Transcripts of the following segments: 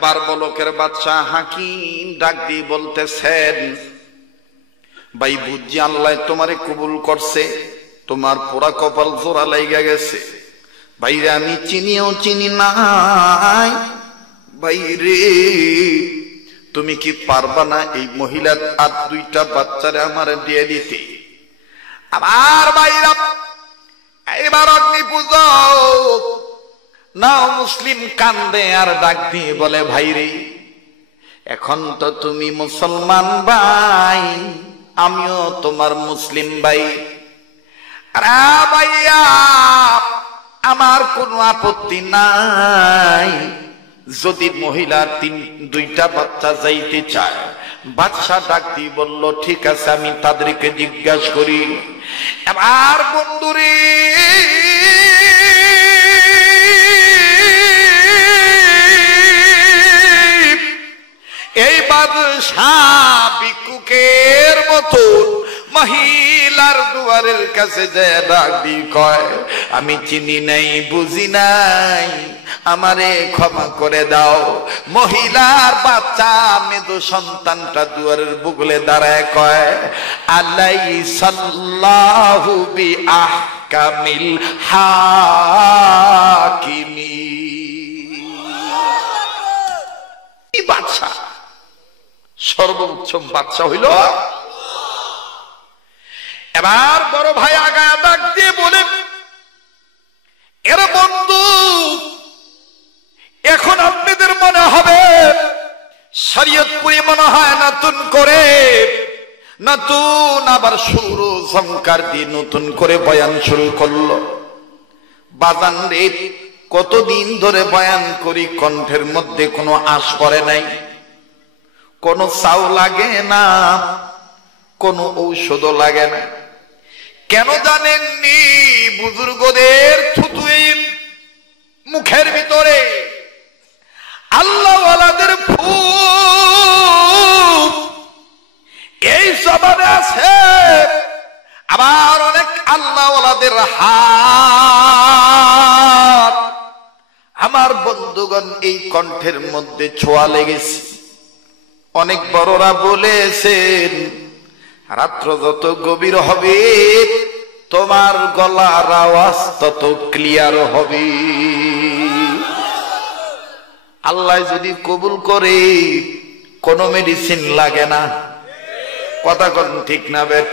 এবার বলকের বাচ্চা হাকিম ডাক দিয়ে বলতেছেন, ভাই বুঝছি আল্লাহ তোমারে কবুল করছে, তোমার পোড়া কপাল জোড়া লাইগা গেছে। ভাইরে আমি চিনিও চিনি নাই, ভাইরে তুমি কি পারবা না এই মহিলার আর দুইটা বাচ্চারে আমার দিয়ে দিতে? আমার ভাইরা এবার অগ্নি পূজা না মুসলিম কান্দে আর ডাক দিয়ে বলে, ভাইরে এখন তো তুমি মুসলমান ভাই, আমিও তোমার মুসলিম ভাই। আরে ভাইয়া আমার কোনো আপত্তি নাই, যদি মহিলার দুইটা বাচ্চা যাইতে চায়। বাদশা ডাক দিয়ে বলল, ঠিক আছে আমি তাদেরকে জিজ্ঞাসা করি। এবার বন্ধুরে এই বাদশা ভিক্ষুকের মতো মহিলার দুয়ারের কাছে যায় ডাক দিয়ে কয়, আমি চিনি নাই বুঝি নাই, আমারে ক্ষমা করে দাও। মহিলার বাচ্চা মেদো সন্তানটা দুয়ারের বুগলে দাঁড়ায় কয়, আলাইসাল্লাহু বিআহকামিল হাকিমিন। এই বাদশা সর্বোচ্চ বাদশা হইল। এবার বড় ভাই আগায় ডাক দিয়ে বলে, এর বন্ধু এখন আপনাদের মনে হবে শরীয়তপুরি মনে হয় নতুন করে নতুন আবার সুর সংকার দিয়ে নতুন করে বয়ান শুরু করলো। বাজান রে কতদিন ধরে বয়ান করি, কণ্ঠের মধ্যে কোনো আশ করে নাই, কোনো চাও লাগে না, কোনো ঔষধও লাগে না। কেন জানেননি? বুজুর্গদের থুতু এই মুখের ভিতরে, আল্লাহওয়ালাদের ফুক এই জবানে আছে, আবার অনেক আল্লাহওয়ালাদের হাত। আমার বন্ধুগণ এই কণ্ঠের মধ্যে ছোঁয়া লেগেছে। অনেক বড়রা বলেছেন, রাত্র যত গভীর হবে তোমার গলার আওয়াজ তত ক্লিয়ার হবে। আল্লাহ যদি কবুল করে কোনো মেডিসিন লাগে না। কথা কোন ঠিক না বেট?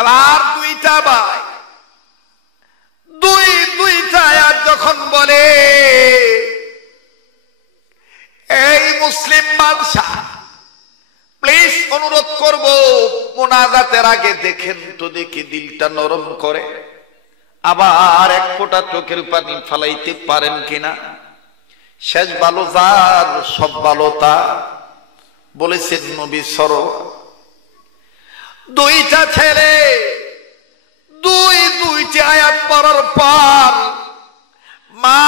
এবার দুইটা ভাই দুইটা আয়াত যখন বলে, এই মুসলিম বাদশা প্লিজ অনুরোধ করব, মুনাজাতের আগে দেখেন তো দেখি দিলটা নরম করে, আবার এক ফোঁটা চোখের পানি ফালাইতে পারেন কিনা। শেষ ভালো যার সব ভালো তা বলেছেন নবী সরোয়ার। দুইটা ছেলে দুইটি আয়াত পড়ার পর মা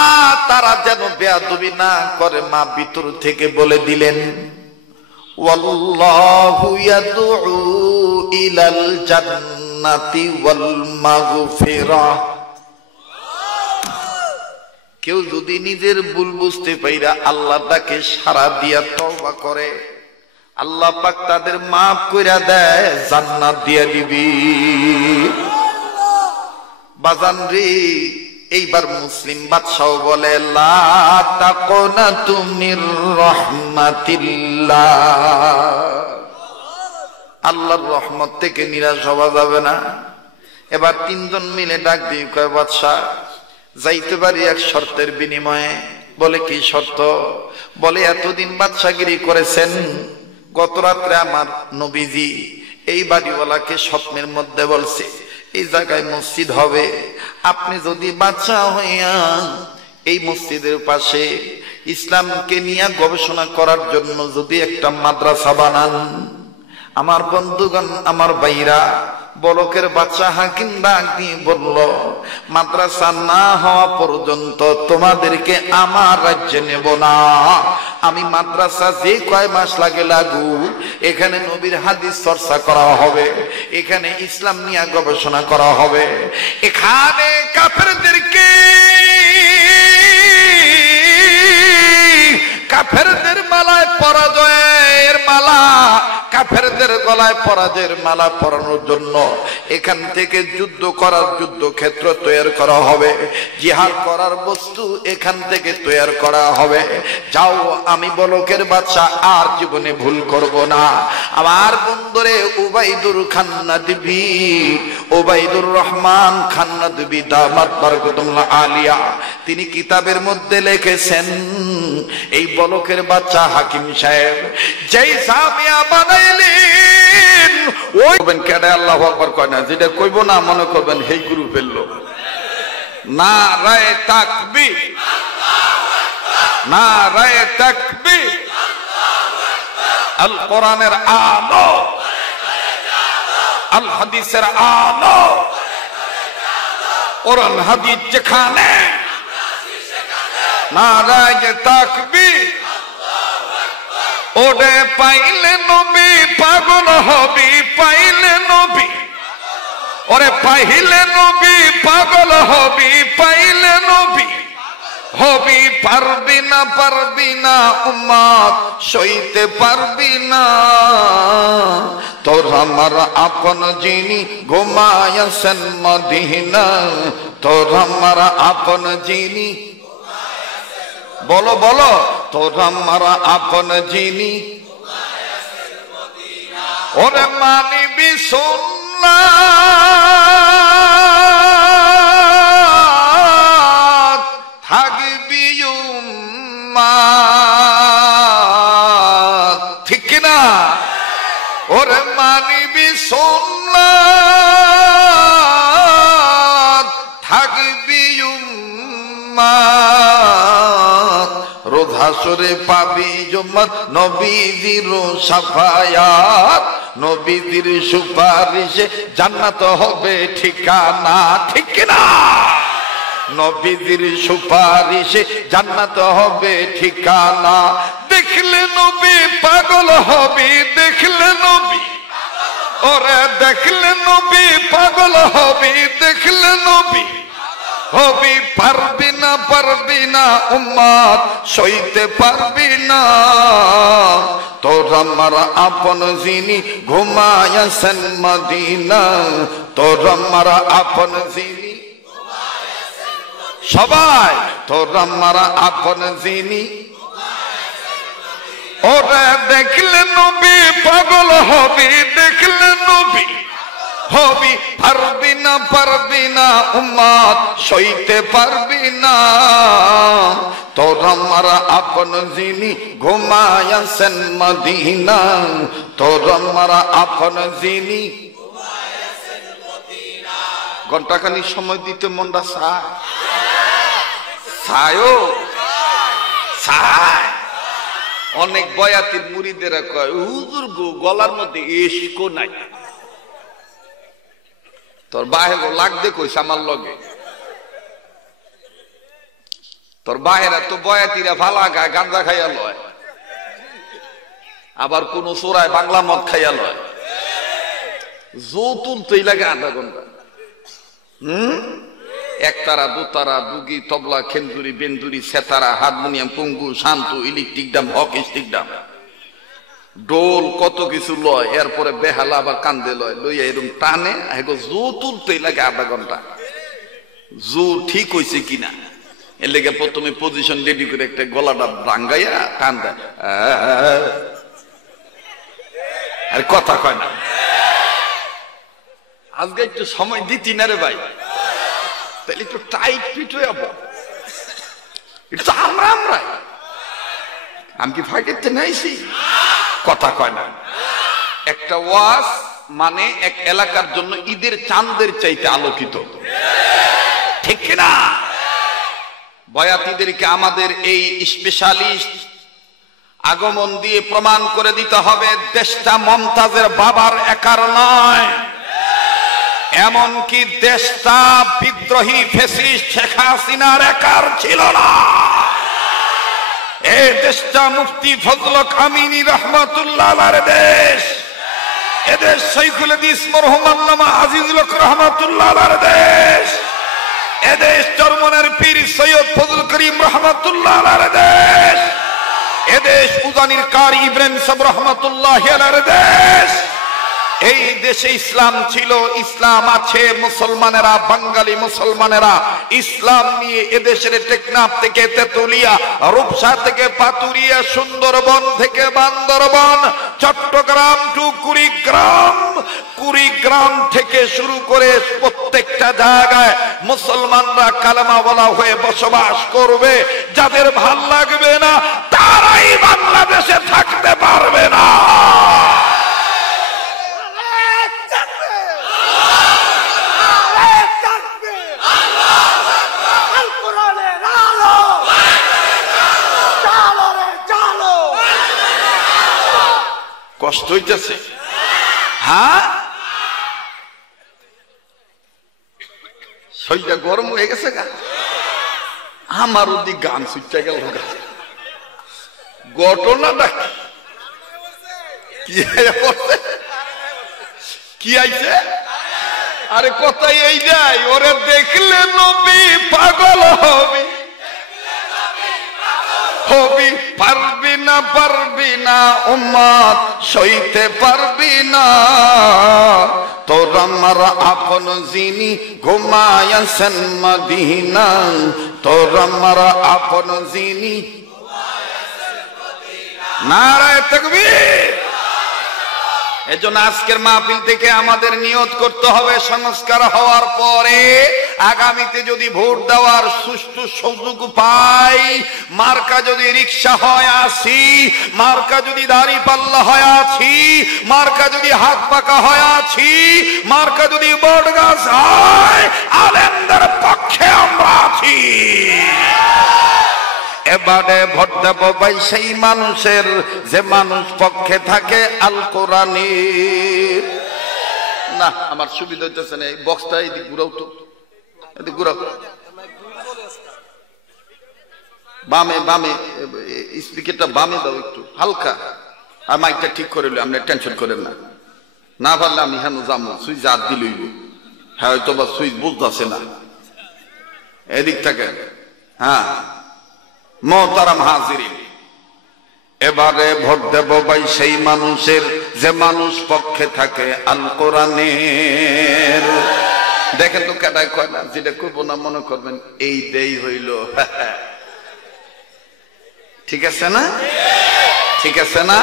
তারা যেন বেয়াদবি না করে, মা ভিতর থেকে বলে দিলেন, ওয়াল্লাহু ইয়াদউ ইলাল জান্নাতি ওয়াল মাগফিরাহ। কেউ যদি নিজের ভুল বুঝতে পাইরা আল্লাহর ডাকে সাড়া দিয়া তওবা করে, আল্লাহ পাক তাদের মাফ কইরা দেয়, জান্নাত দিয়া দিবি। বাজান রে এইবার মুসলিম বাদশাও বলে, লা তাকুনাতু মির রাহমাতিল্লাহ, আল্লাহর রহমত থেকে নিরাশ হওয়া যাবে না। এবার তিনজন মিলে ডাক দিয়ে কয়, বাদশা যাইতে পারি এক শর্তের বিনিময়ে। বলে কি শর্ত? বলে এতদিন বাদশাগিরি করেছেন, গত রাত্রে আমার নবীজি এই বাড়িওয়ালাকে স্বপ্নের মধ্যে বলছে এই জায়গায় মসজিদ হবে, আপনি যদি বাদশা হইয়া এই মসজিদের পাশে ইসলামকে নিয়ে গবেষণা করার জন্য যদি একটা মাদ্রাসা বানান। আমার বন্ধুগণ, আমার ভাইরা, বলকের বাচ্চা হাকিম ডাক দিয়ে বলল, মাদ্রাসা না হওয়া পর্যন্ত তোমাদেরকে আমার রাজ্যে নেব না। আমি মাদ্রাসা যে কয় মাস লাগে লাগুক, এখানে নবীর হাদিস চর্চা করা হবে, এখানে ইসলাম নিয়ে গবেষণা করা হবে, এখানে কাফেরদেরকে কাফেরদের গলায় পরাজয়ের মালা পরানোর জন্য এখান থেকে যুদ্ধ করার যুদ্ধক্ষেত্র তৈরি করা হবে, জিহাদ করার বস্তু এখান থেকে তৈরি করা হবে। যাও, আমি বলকের বাদশা আর জীবনে ভুল করব না। আমার বন্ধুরে উবাইদুর খান্নাদবি, উবাইদুর রহমান খান্নাদবি দামাত বরকতুল্লাহ আলিয়া, তিনি কিতাবের মধ্যে লিখেছেন এই বলকের বাচ্চা হাকিম সাহেব যেই সামিয়া বানাইলেন ওই বলেন কেডা আল্লাহু আকবার কয় না, যেটা কইব না মনে করবেন হেই গুরু ফেললো। নারায়ে তাকবীর, নারায়ে তাকবীর, আল কোরআনের আলো, আল হাদিসের আলো, কোরআন হাদিস যেখানে, নারায়ে তাকবীর। ওরে পাইলে নবী পাগল হবি, পাইলে নবী, ওরে পাইলে নবী পাগল হবি, পাইলে নবী হবি, পারবি না, পারবি না উম্মত সইতে পারবি না। তোর আমার আপন যিনি ঘুমায়াছেন মদিনা, তোর আমার আপন যিনি, বলো বলো, তোর আমার আপন যিনি, ওরে মানিবি সুন্নাত থাকবি উম্মাত, ঠিক না? ওরে মানিবি সুন্নাত থাকবি উম্মাত, রোজ হাসরে পাবি জুম্মাত নবীজির শাফায়াত, নবীজির সুপারিশে জান্নাত হবে ঠিকানা, ঠিক না? নবীজির সুপারিশে জান্নাত হবে ঠিকানা। দেখলে নবী পাগল হবি, দেখলে নবী, ওরে দেখলে নবী পাগল হবি, দেখলে নবী হবি, পারবি না, পারবি না উম্মত সইতে পারবি না। তোর আমার আপন যিনি ঘুমায়াছেন মদিনা, তোর আমার আপন যিনি, সবাই তোর আমার আপন যিনি, ওরে দেখলে নবী পাগল হবি, দেখলে নবী হবি, পারবি না, পারবি না উম্মত সইতে পারবি না। তোর আমার আপন যিনি ঘুমায়াছেন মদিনা, তোর আমার আপন যিনি। ঘন্টাখানি সময় দিতে মনটা চায়, চায়ও চায়। অনেক বয়াতির মুরিদেরা কয় হুজুর গো গলার মধ্যে ইশকও নাই। তোর বাহের লাগতে কইস আমার লগে, তোর বাহেরা তো বয়াতিরা ফালা গায় গাঁজা খাইয়া লয়, আবার কোন চোরায় বাংলা মদ খাইয়া লয়। জো তুলতেই লাগে আধা ঘন্টা। একতারা, দুতারা, দুগি, তবলা, খেন্দুরি, বেন্দুরি, সেতারা, হারমোনিয়াম, পুঙ্গু, শান্তু, ইলেকট্রিক ডাম, হক স্টিক ডাম, ডোল, কত কিছু লয়। এরপরে বেহালা আবার কান্দে লয়, লইয়া এরকম টানে। জো তুলতেই লাগে আধা ঘন্টা। জো ঠিক হয়েছে কিনা এর লেগে প্রথমে পজিশন রেডি করে একটা গলাটা ভাঙ্গাইয়া টান দেয়, আর কথা কয় না। আজকে একটু সময় দিতি না রে ভাই, তাহলে একটু টাইট ফিট হয়ে যাবো। একটু আমরা আমরাই, আমি কি ফাইটেতে নাইছি? কথা কয় না। একটা ওয়াজ মানে এক এলাকার জন্য ঈদের চাঁদের চাইতে আলোকিত, ঠিক কিনা? বয়াতিদেরকে আমাদের এই স্পেশালিস্ট আগমন দিয়ে প্রমাণ করে দিতে হবে দেশটা মমতাজের বাবার একার নয়, এমনকি দেশটা বিদ্রোহী ফ্যাসিস্ট শেখ হাসিনার একার ছিল না। এই দেশটা মুফতি ফজল কামিনী রহমাতুল্লাহ আলাইহির দেশ। এদেশ শৈখুল হাদিস মরহুম আল্লামা আজিজুল হক রহমাতুল্লাহ আলাইহির দেশ। এদেশ চরমনের পীর সৈয়দ ফজল করিম রহমাতুল্লাহ আলাইহির দেশ। এদেশ দেশ উজানির কারি ইব্রাহিম সাহেব রহমাতুল্লাহি আলাইহির দেশ। এই দেশে ইসলাম ছিল, ইসলাম আছে। মুসলমানেরা, বাঙালি মুসলমানেরা ইসলাম নিয়ে এদেশের টেকনাফ থেকে তেতুলিয়া, রূপসা থেকে পাতুরিয়া, সুন্দরবন থেকে বান্দরবন, চট্টগ্রাম টু কুড়িগ্রাম থেকে শুরু করে প্রত্যেকটা জায়গায় মুসলমানরা কালেমাওয়ালা হয়ে বসবাস করবে। যাদের ভাল লাগবে না তারাই বাংলাদেশে থাকতে পারবে না। কষ্ট হইতেছে? হ্যাঁ, শরীরটা গরম হয়ে গেছে গা। আমার ওদিক গান সুইচা গেল। ঘটনাটা কি আইছে? আরে কথাই এই যাই, ওরে দেখলে নবী পাগল হবি, হবি পারবি না উম্মত সইতে পারবি না। তোর আমার আপন যিনি ঘুমায়াছেন মদিনা, তোর আমার আপন যিনি। নারায়ে তাকবীর। এজন্য আজকের মাহফিল থেকে আমাদের নিয়ত করতে হবে, সংস্কার হওয়ার পরে আগামীতে যদি ভোট দেওয়ার সুষ্ঠু সুযোগ পাই, মার্কা যদি রিকশা হয় আছি, মার্কা যদি দাড়ি পাল্লা হয় আছি, মার্কা যদি হাত পাকা হয় আছি, মার্কা যদি বট গাছ হয়, আলেমদের পক্ষে আমরা আছি। এবারে ভোট দেব ভাই সেই মানুষের যে মানুষ পক্ষে থাকে আল কোরআনের। না আমার সুবিধা হইতেছে না, এই বক্সটা এদিক ঘুরাও তো, এদিক ঘুরাও, বামে বামে স্পিকারটা বামে দাও একটু হালকা, আর মাইকটা ঠিক করে লো, আপনি টেনশন করেন না। না পারলে আমি হেন যাবো, সুইচ হাত দিলইব। হ্যাঁ হয়তো বা সুইচ বুঝতেছে না, এদিক থেকে। হ্যাঁ মোহতারাম হাজিরিন, এবারে ভোট দেব ভাই সেই মানুষের যে মানুষ পক্ষে থাকে আল কোরআনের। দেখেন তো কাটায় কয় না, যেটা করবো না মনে করবেন এই দেই হইল। ঠিক আছে না? ঠিক আছে না?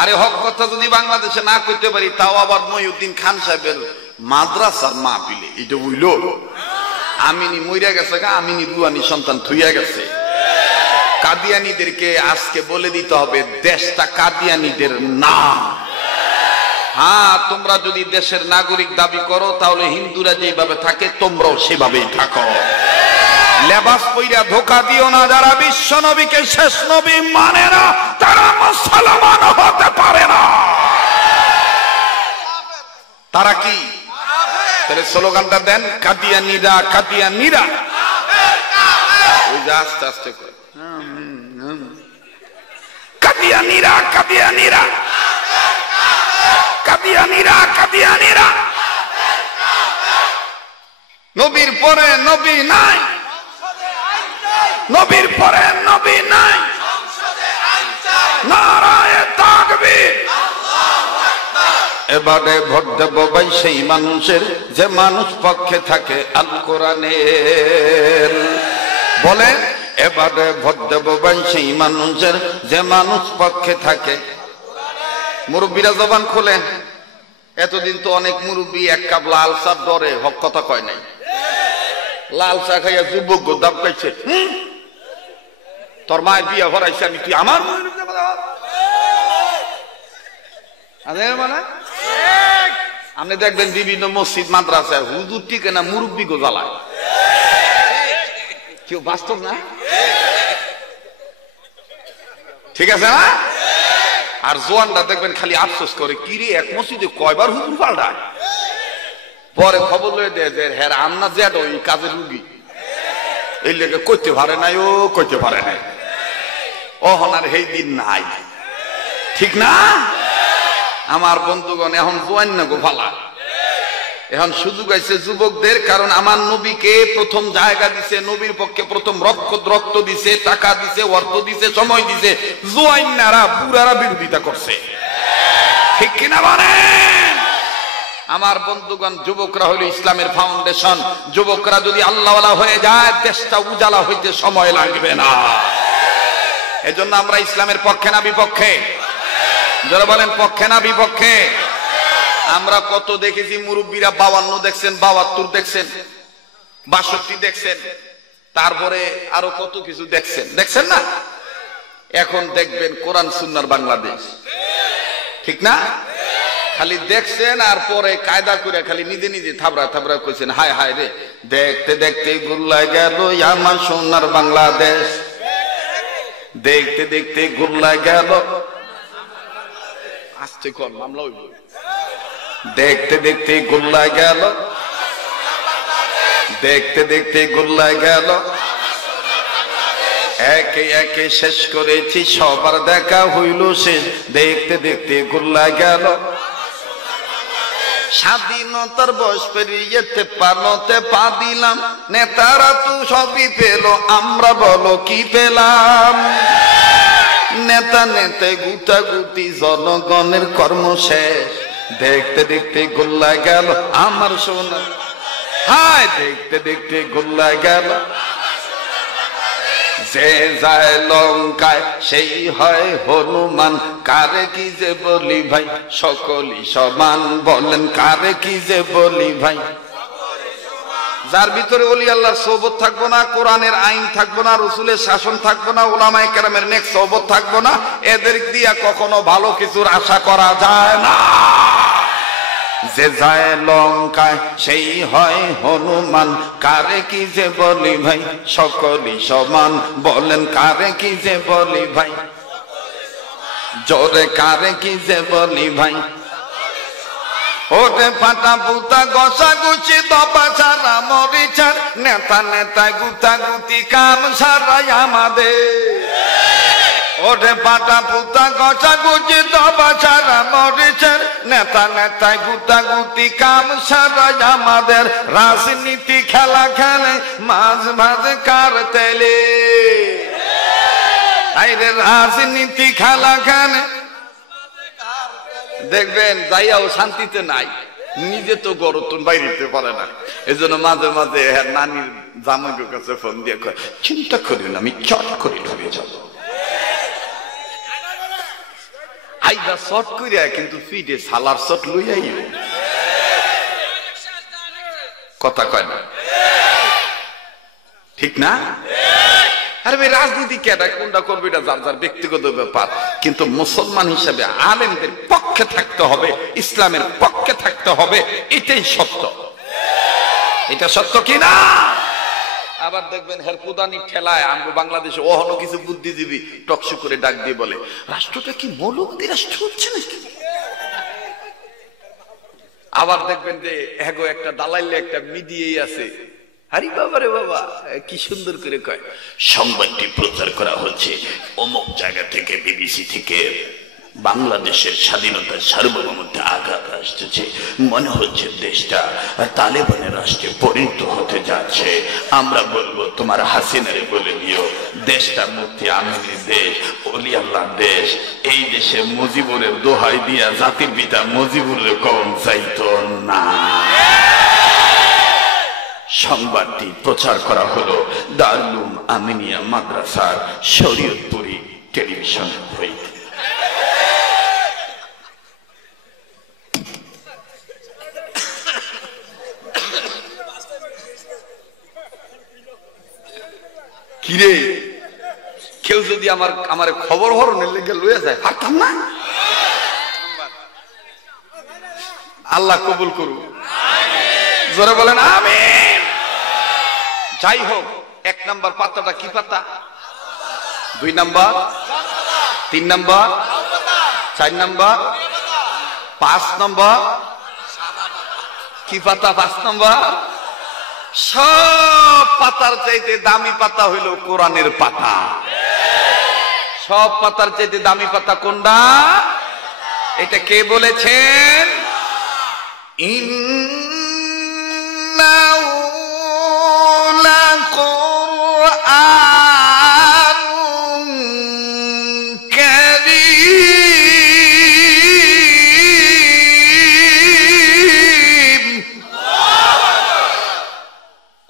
আরে হক কথা যদি বাংলাদেশে না করতে পারি, তাও আবার মহিউদ্দিন খান সাহেবের মাদ্রাসার মাহফিলে এটা হইল। আমিনি মইরা গেছে গা, আমিনি রুয়ানি সন্তান থুইয়া গেছে। কাদিয়ানীদেরকে আজকে বলে দিতে হবে দেশটা কাদিয়ানীদের না। হ্যাঁ, তোমরা যদি দেশের নাগরিক দাবি করো তাহলে হিন্দুরা যেভাবে থাকে তোমরাও সেভাবেই থাকো। লেবাস পইরা ধোকা দিও না। যারা বিশ্ব নবীকে শেষ নবী মানে না তারা মুসলমান হতে পারে না। তারা কি? তাহলে স্লোগানটা দেন, কাদিয়ানীরা কাদিয়ানীরা। ওই যে আস্তে আস্তে করে কাদিয়ানীরা কাদিয়ানীরা কাদিয়ানীরা কাদিয়ানীরা। নবীর পরে নবী নাই, নবীর পরে নবী নাই। নারায়ে তাকবীর। এবারে ভোট দেব ভাই সেই মানুষের যে মানুষ পক্ষে থাকে আল কোরআনের। বলেন এবারে ভোট দেব ভাই সেই মানুষের যে মানুষ পক্ষে থাকে। মুরব্বীরা জবান খোলেন। এতদিন তো অনেক মুরব্বী এক কাপ লাল চা ডরে হক কথা কয় নাই। লাল চা খাইয়া যুবক দাম পাইছে, তোর মায়ের বিয়ে ভরাইছে আমি, তুই আমার মানে। আপনি দেখবেন বিভিন্ন মসজিদ মাদ্রাসায় হুজুর টিকে না, মুরব্বী গো জ্বালায়। কেউ বাস্তব না? ঠিক আছে না? আর জোয়ানরা দেখবেন খালি আফসোস করে, কি রে এক মসজিদে কয়বার হুজুর পাল্টায়। পরে খবর লয়ে দেয় যে হ্যাঁ আমরা যেটা ওই কাজের রুগী, এই লেগে করতে পারে নাই, ও করতে পারে নাই। অহনার সেই দিন নাই, ঠিক না? আমার বন্ধুগণ এখন জোয়ান না গো ফালা, এখন সুযোগ আছে যুবকদের, কারণ আমার নবীকে প্রথম জায়গা দিছে, নবীর পক্ষে প্রথম রক্ত দিছে, টাকা দিছে, অর্থ দিছে, সময় দিছে। জুয়াইনারা বুড়ারা বিরোধিতা করছে, ঠিক কিনা বলেন? আমার বন্ধুগণ, যুবকরা হলো ইসলামের ফাউন্ডেশন। যুবকরা যদি আল্লাহওয়ালা হয়ে যায়, দেশটা উজালা হইতে সময় লাগবে না। এজন্য আমরা ইসলামের পক্ষে না বিপক্ষে? যারা বলেন পক্ষে না বিপক্ষে? আমরা কত দেখেছি, মুরব্বীরা 52 দেখছেন, 72 দেখছেন, 62 দেখছেন, তারপরে আরো কত কিছু দেখছেন না? এখন দেখবেন কোরআন সুন্নাহর বাংলাদেশ, ঠিক না? খালি দেখছেন আর পরে কায়দা করে খালি নিজে নিজে থাবড়া কইছেন, হায় হায় রে, দেখতে দেখতে গুল্লা গেল আমার সোনার বাংলাদেশ, দেখতে দেখতে গুল্লা গেল। আস্তে কর, মামলা হইব। দেখতে দেখতে গুল্লা গেল, দেখতে দেখতে গুল্লা গেল, একে একে শেষ করেছি, সবার দেখা হইল শেষ, দেখতে দেখতে গুল্লা গেল। স্বাধীনতার বয়স পেরিয়েতে পালতে পা দিলাম, নেতারা তো সবই পেল, আমরা বলো কি পেলাম? নেতা নেতায় গুতাগুতি, জনগণের কর্ম শেষ, দেখতে দেখতে গোল্লা গেল আমার সোনা, হায় দেখতে দেখতে গোল্লা গেল। যে যায় লঙ্কায় সেই হয় হনুমান, কারে কি যে বলি ভাই, সকলই সমান, বলেন কারে কি যে বলি ভাই? যার ভিতরে ওলি আল্লাহর সোহবত থাকবো না, কোরআনের আইন থাকবো না, রসুলের শাসন থাকবো না, উলামায়ে কেরামের নেক সোহবত থাকবো না, এদের দিয়া কখনো ভালো কিছুর আশা করা যায় না। যে যায় লঙ্কায় সেই হয় হনুমান, কারে কি যে বলি ভাই, সকলই সমান, বলেন কারে কি যে বলি ভাই? জোরে কারে কি যে বলি ভাই? ওরে ফাটা পুতা গসা গুছি, দপা ছাড়া মরিচার, নেতা নেতা গুতাগুতি, কাম সারাই আমাদের। ওরে পাটা পুতা গসা গুছি, দপা ছাড়া মরিচার, নেতা নেতা গুতাগুতি, কাম সারাই আমাদের। রাজনীতি খেলা খেলে মাঝ মাঝ কারতেলে, আইরে রাজনীতি খেলা খেলে, দেখবেন যাইয়াও শান্তিতে নাই, নিজে তো গরতন বাইরেতে পারে না। এই জন্য মাঝে মাঝে নানির জামাইয়ের কাছে ফোন দিয়ে কয়, চিন্তা করি না, আমি চট করে ঢুকে যাব। আইদা শট করিয়া কিন্তু ফিডে সালার শট লইয়াই, কথা কয় না, ঠিক না? আরে ভাই, রাজনীতি কেটা কোনটা করবে এটা যার যার ব্যক্তিগত ব্যাপার, কিন্তু মুসলমান হিসেবে আলেমদের পক্ষে থাকতে হবে, ইসলামের পক্ষে থাকতে হবে, এটাই সত্য। এটা সত্য কি না? আবার দেখবেন হেরকুদানি ঠেলায় আমগো বাংলাদেশে ওহনো কিছু বুদ্ধিজীবী টকশো করে ডাক দিয়ে বলে, রাষ্ট্রটা কি মৌলবাদী রাষ্ট্র হচ্ছে নাকি? আবার দেখবেন যে এগো একটা দালাইলে একটা মিডিয়াই আছে, আরে বাবা রে বাবা, কি সুন্দর করে কয়, সংবাদটি প্রচার করা হচ্ছে অমুক জায়গা থেকে, বিবিসি থেকে, বাংলাদেশের স্বাধীনতার সার্বভৌমত্বে আঘাত আসতেছে, মনে হচ্ছে দেশটা তালেবানের রাষ্ট্রে পরিণত হতে যাচ্ছে। আমরা বলবো তোমার হাসিনারে বলে দিও, দেশটা মুফতি আমিনের দেশ, ওলি আল্লাহ দেশ, এই দেশে মুজিবুরের দোহাই দিয়া জাতির পিতা মুজিবুরের কম চাইতো না। সংবাদটি প্রচার করা হলো দারুল আমিনিয়া মাদ্রাসার শরীয়তপুরি টেলিভিশন হইতে। কিরে, কেউ যদি আমার খবর হরণের লেগে লইয়া যায়, পারতাম না। আল্লাহ কবুল করুন, জোরে বলেন আমিন। যাই হোক, 1 নাম্বার পাতাটা কি পাতা, 2 নাম্বার, 3 নাম্বার, 4 নাম্বার, 5 নাম্বার কি পাতা? 5 নাম্বার। সব পাতার চাইতে দামি পাতা হইল কোরআনের পাতা। সব পাতার চাইতে দামি পাতা কোনটা? এটা কে বলেছেন?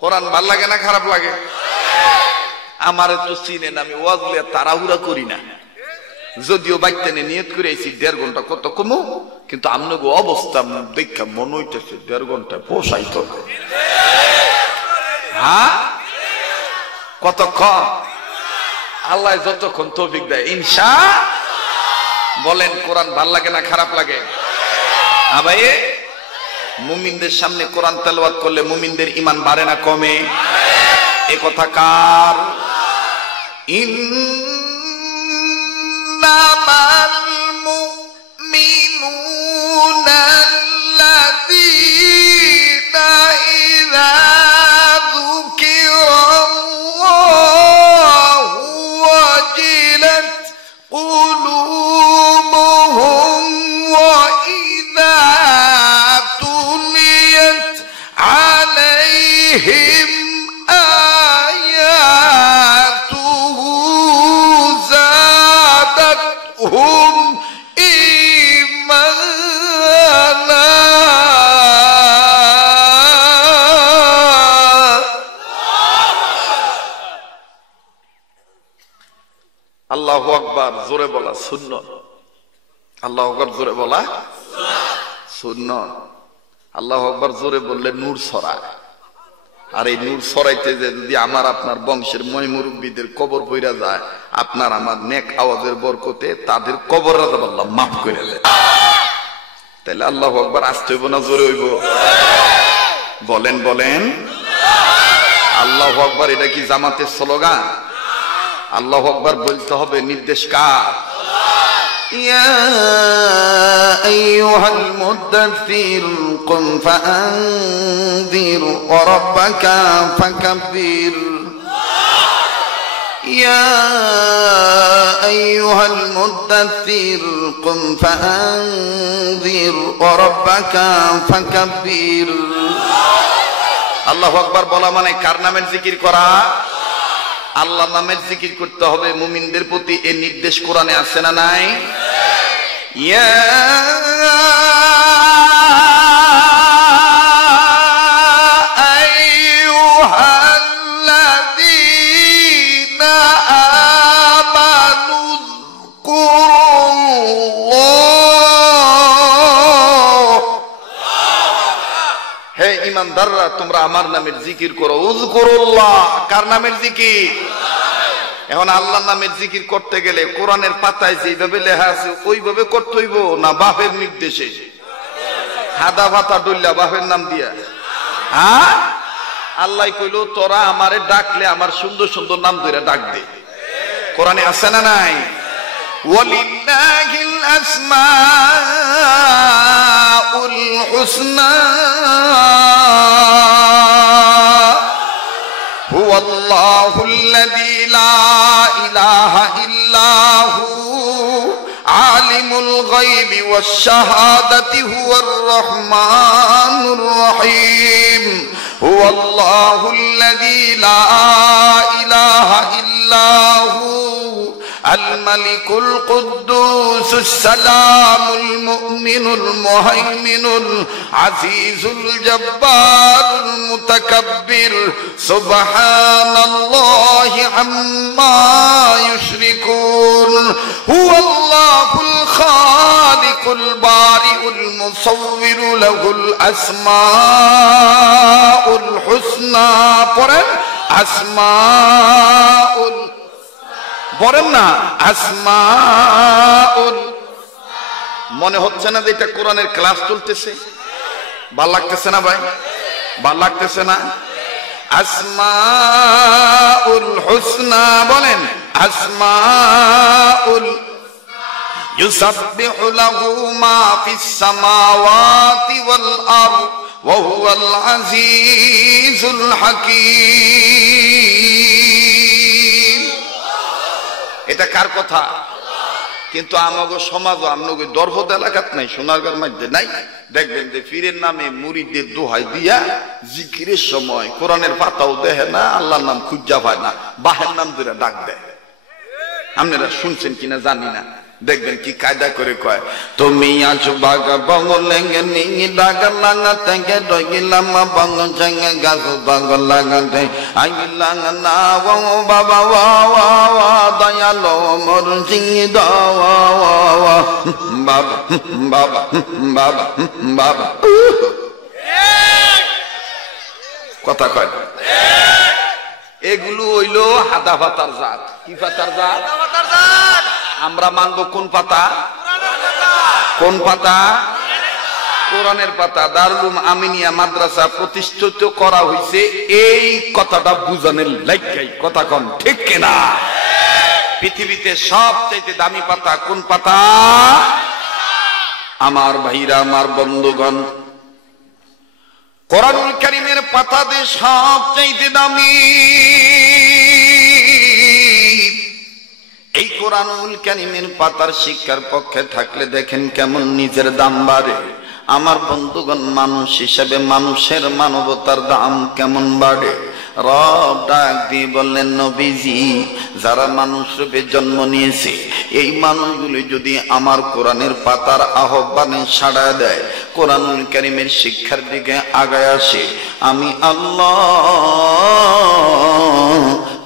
কোরআন ভাল লাগে না খারাপ লাগে? আমার তো চিনেন, আমি ওয়াজলে তাড়াহুড়া করি না, যদিও বাইতেনে নিয়ত করে আইছি 1.5 ঘন্টা কত কমো, কিন্তু আপনাকে অবস্থা দেখা মনে হইতেছে 1.5 ঘন্টা পোষাইতো। হ্যাঁ, কতক্ষণ? আল্লাহ যতক্ষণ তৌফিক দেয় ইনশা। বলেন কোরআন ভাল লাগে না খারাপ লাগে? ভাই, মুমিনদের সামনে কোরআন তেলাওয়াত করলে মুমিনদের ঈমান বাড়ে না কমে? এ কথা কার? ইন্নামাল মুমিনুনা আল্লাযীনা ইযা যুকিরাল্লাহু ওয়াজিলাত কুলুবুহুম ওয়া ইযা তুলিয়াত আলাইহিম আয়াতুহু যাদাতহুম ঈমানা। আল্লাহু আকবার, জোরে বলা সুন্নাত। আল্লাহু আকবার জোরে বলা সুন্নাত। আল্লাহু আকবার জোরে বললে নূর ছড়ায়, আর এই নূর ছড়াইতে যে যদি আমার আপনার বংশের মই মুরব্বীদের কবর বইরা যায়, আপনার আমার নেক আওয়াজের বরকতে তাদের কবর আল্লাহ মাফ করে দেয়। তাহলে আল্লাহু আকবার আসতে হইব না জোরে হইব? বলেন বলেন আল্লাহু আকবার। এটা কি জামাতের স্লোগান? আল্লাহু আকবার বলতে হবে, নির্দেশ কার? ইয়া আইয়ুহাল মুদাথথির কুম ফাআনযির ওয়া রাব্বাকা ফাকাব্বির। ইয়া আইয়ুহাল মুদাথথির কুম ফাআনযির ওয়া রাব্বাকা ফাকাব্বির। আল্লাহু আকবার বলা মানে কার নামের জিকির করা? আল্লাহ নামের জিকির করতে হবে। মুমিনদের প্রতি এই নির্দেশ কোরআনে আছে না নাই? ইয়া আইয়ুহাল্লাযীনা আমানু যকুরুল্লাহ। হে ঈমানদাররা, তোমরা আমার নামের জিকির করো। উযকুরুল্লাহ, কার নামের জিকির? এখন আল্লাহর নামের জিকির করতে গেলে কোরআনের পাতায় যেভাবে লেখা আছে ওইভাবে করতে হইব না বাপের নির্দেশে? হাদা ভাতা ডুল্লা বাপের নাম দিয়া? হ্যাঁ, আল্লাহ কইল তোরা আমারে ডাকলে আমার সুন্দর সুন্দর নাম ধরে ডাক দে। কোরআনে আছে না নাই? ওয়ালিল্লাহিল আসমাউল হুসনা হুয়াল্লাহুল্লাযী লা ইলাহা ইল্লা হু আলিমুল গায়বি ওয়াশ শাহাদাতি হুয়ার রহমানুর রহিম। হুয়াল্লাহুল্লাযী লা ইলাহা ইল্লা হু الملك القدوس السلام المؤمن المهيمن العزيز الجبار المتكبر سبحان الله عما يشركون هو الله الخالق البارئ المصور له الأسماء الحسنى أسماء বলেন না আসমাউল। মনে হচ্ছে না যে এটা কোরআনের ক্লাস চলতেছে? ভাল লাগতেছে না ভাই? ভাল লাগতেছে না? আসমাউল হুসনা বলেন, আসমাউল ইউসাব্বিহু লাহু মা ফিস সামাওয়াতি ওয়াল আরদ ওয়া হুয়াল আজিজুল হাকীম। এটা কার কথা? কিন্তু আমাগো সমাজ আমনগো দরবদ এলাকাত নাই, সোনারগাঁর মধ্যে নাই। দেখবেন যে পীরের নামে মুরিদদের দোহাই দিয়া জিকিরের সময় কোরআনের পাতাও দেখে না, আল্লাহর নাম খুঁজা পায় না, বাহের নাম ধরে ডাক দেয়। আপনারা শুনছেন কিনা জানি না, দেখবেন কি কায়দা করে কয়, তুমি আজ বাগা বঙ্গলেঙ্গে নিঙি ডাগা লাগা থেকে ডগিলাম বঙ্গ চেঙ্গে গাছ বঙ্গ লাগাতে আইলাং না ও বাবা ওয়া ওয়া ওয়া দয়ালো মোর জিঙ্গি দাওয়া ওয়া বাবা বাবা বাবা বাবা কথা কয়। এগুলো হইলো হাদা পাতার জাত। কি পাতার জাত? আমরা মানবো কোন পাতা? কোন পাতা? কোরআনের পাতা। দারুল আমিনিয়া মাদ্রাসা প্রতিষ্ঠিত করা হয়েছে এই কথাটা বুঝানোর লাইগাই। কথা কোন ঠিক কিনা? পৃথিবীতে সবচেয়ে দামি পাতা কোন পাতা? আমার ভাইরা, আমার বন্ধুগণ, কোরআনুল কারীমের পাতা যে সবচেয়ে দামি, এই কোরআনুল কারীমের পাতার শিক্ষার পক্ষে থাকলে দেখেন কেমন নিজের দাম বাড়ে। আমার বন্ধুগণ, মানুষ হিসেবে মানুষের মানবতার দাম কেমন বাড়ে। রব ডাক দিয়ে বললেন, নবীজি, যারা মানুষ রূপে জন্ম নিয়েছে এই মানুষগুলি যদি আমার কোরআনের পাতার আহ্বানে সাড়া দেয়, কোরআনুল কারীমের শিক্ষার দিকে আগায় আসে, আমি আল্লাহ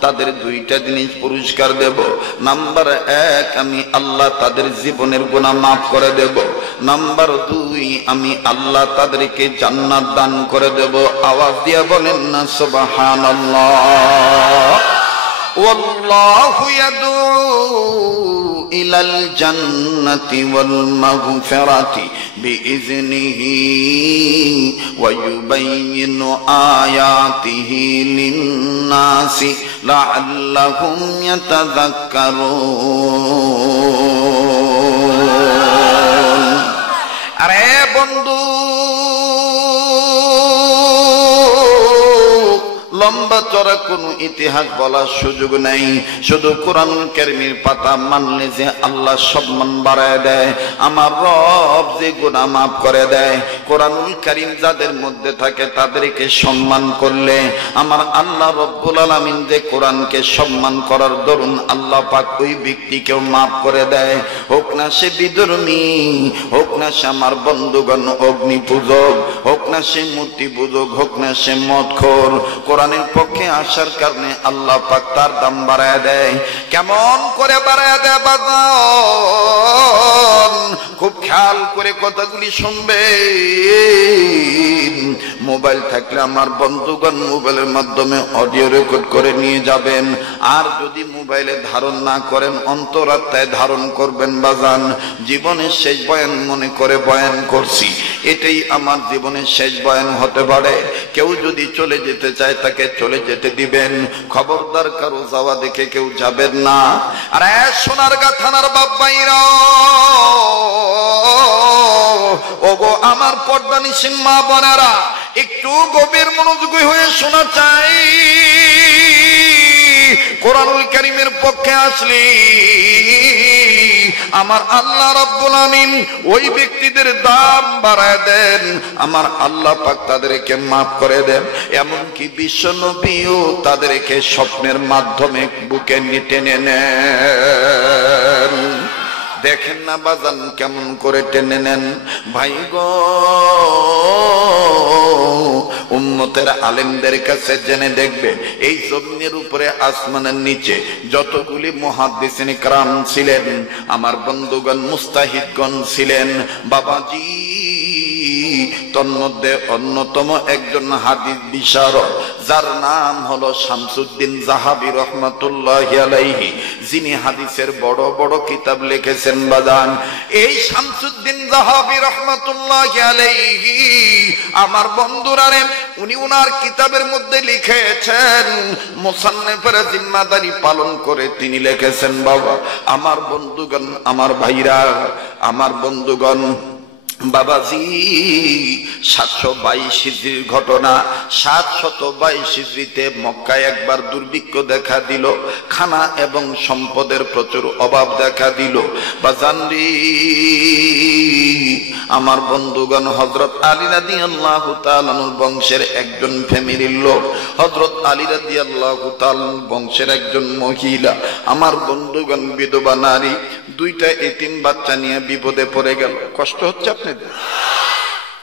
তাদের দুইটা জিনিস পুরস্কার দেব। নাম্বার 1, আমি আল্লাহ তাদের জীবনের গুনাহ মাফ করে দেব। নাম্বার 2, আমি আল্লাহ তাদেরকে জান্নাত দান করে দেব। আওয়াজ দিয়ে বলেন না সুবহানাল্লাহ। ওয়াল্লাহু ইয়াদউ ইলাল জান্নাতি ওয়াল মাগফিরাতি বিইজনিহি ওয়া ইউবাইয়িনু আয়াতিহি লিন-নাসি লাআল্লাহুম ইয়াতাযাক্কারুন। আরে বন্ধু, লম্বা চড়া কোনো ইতিহাস বলার সুযোগ নাই। শুধু কোরআনুল কারীমের পাতা মানলে যে আল্লাহ সম্মান বাড়ায় দেয়, আমার রব যে গুনাহ মাফ করে দেয়, কোরআনুল কারীম যাদের মধ্যে থাকে তাদেরকে সম্মান করলে আমার আল্লাহ রব্বুল আলামিন যে কোরআনকে সম্মান করার দরুন আল্লাহ পাক ওই ব্যক্তিকেও মাফ করে দেয়। হোক না সে বিধর্মী, হোক না সে আমার বন্ধুগণ অগ্নি পূজক, হোক না সে মূর্তি পূজক, হোক না সে মদখোর, কোরআনের পক্ষে আসার কারণে আল্লাহ পাক তার দাম বাড়ায় দেয়। কেমন করে বাড়ায় দেয় বাজান, খুব খেয়াল করে কথাগুলি শুনবেন। মোবাইল থাকলে আমার বন্ধুগণ মোবাইলের মাধ্যমে অডিও রেকর্ড করে নিয়ে যাবেন। আর যদি মোবাইলে ধারণ না করেন, অন্তরাত্মায় ধারণ করবেন বাজান। জীবনের শেষ বয়ান মনে করে বয়ান করছি, এটাই আমার জীবনের শেষ বয়ান হতে পারে। কেউ যদি চলে যেতে চায় তাকে চলে যেতে দিবেন, খবরদার কারো যাওয়া দেখে কেউ যাবেন না। আরে সোনারগাঁ থানার বাবাইরা, ওগো আমার পর্দানিসীন মা বোনেরা, একটু গভীর মনোযোগী হয়ে শোনা চাই। কোরআনুল কারীমের পক্ষে আসলে আমার আল্লাহ রাব্বুল আমিন ওই ব্যক্তিদের দাম বাড়ায় দেন, আমার আল্লাহ পাক তাদেরকে মাফ করে দেন। এমনকি বিশ্ব নবীও তাদেরকে স্বপ্নের মাধ্যমে বুকে টেনে নেন। দেখেন না বাজান কেমন করে টেনে নেন। ভাই গো, উম্মতের আলেমদের কাছে জেনে দেখবে, এই জমিনের উপরে আসমানের নিচে যতগুলি মুহাদ্দিসিন کرام ছিলেন, আমার বন্ধুগণ মুস্তাহিদগণ ছিলেন, বাবাজি তন্মধ্যে অন্যতম একজন হাদিস বিশারদ, যার নাম হলো শামসুদ্দিন যাহাবী রহমাতুল্লাহি আলাইহি, যিনি হাদিসের বড় বড় কিতাব লিখেছেন বাজান। এই শামসুদ্দিন যাহাবী রহমাতুল্লাহি আলাইহি আমার বন্ধুরারে, উনি উনার কিতাবের মধ্যে লিখেছেন, মুসান্নিফের জিম্মাদারি পালন করে তিনি লিখেছেন, বাবা আমার বন্ধুগণ, আমার ভাইরা, আমার বন্ধুগণ, বাবাজি 722 হিজরির ঘটনা। 722 হিজরিতে মক্কায় একবার দুর্ভিক্ষ দেখা দিল, খানা এবং সম্পদের প্রচুর অভাব দেখা দিল। বাজানরি আমার বন্ধুগণ, হযরত আলী রাদিয়াল্লাহু তাআলা আনহুর বংশের একজন ফ্যামিলির লোক, হযরত আলী রাদিয়াল্লাহু তাআলা বংশের একজন মহিলা, আমার বন্ধুগণ বিধবা নারী, দুইটা এতিম বাচ্চা নিয়ে বিপদে পড়ে গেল। কষ্ট হচ্ছে আপনাদের?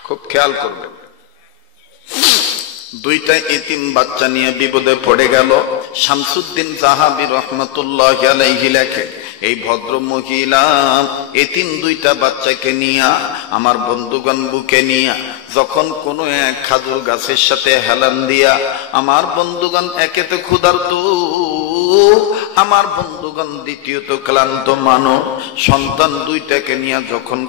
খুব খেয়াল করবেন। দুইটা এতিম বাচ্চা নিয়ে বিপদে পড়ে গেল। শামসুদ্দিন জাহাবী রাহমাতুল্লাহি আলাইহি লেখে, এই ভদ্র মহিলা এতিম দুইটা বাচ্চাকে নিয়া, আমার বন্ধুগণ বুকে নিয়া, যখন কোন এক খাজুর গাছের সাথে হেলান দিয়া, আমার বন্ধুগণ একে তো ক্ষুধার্ত, আমার বন্ধুগণ দ্বিতীয়ত ক্লান্ত মানব, সন্তান দুইটাকে নিয়ে যখন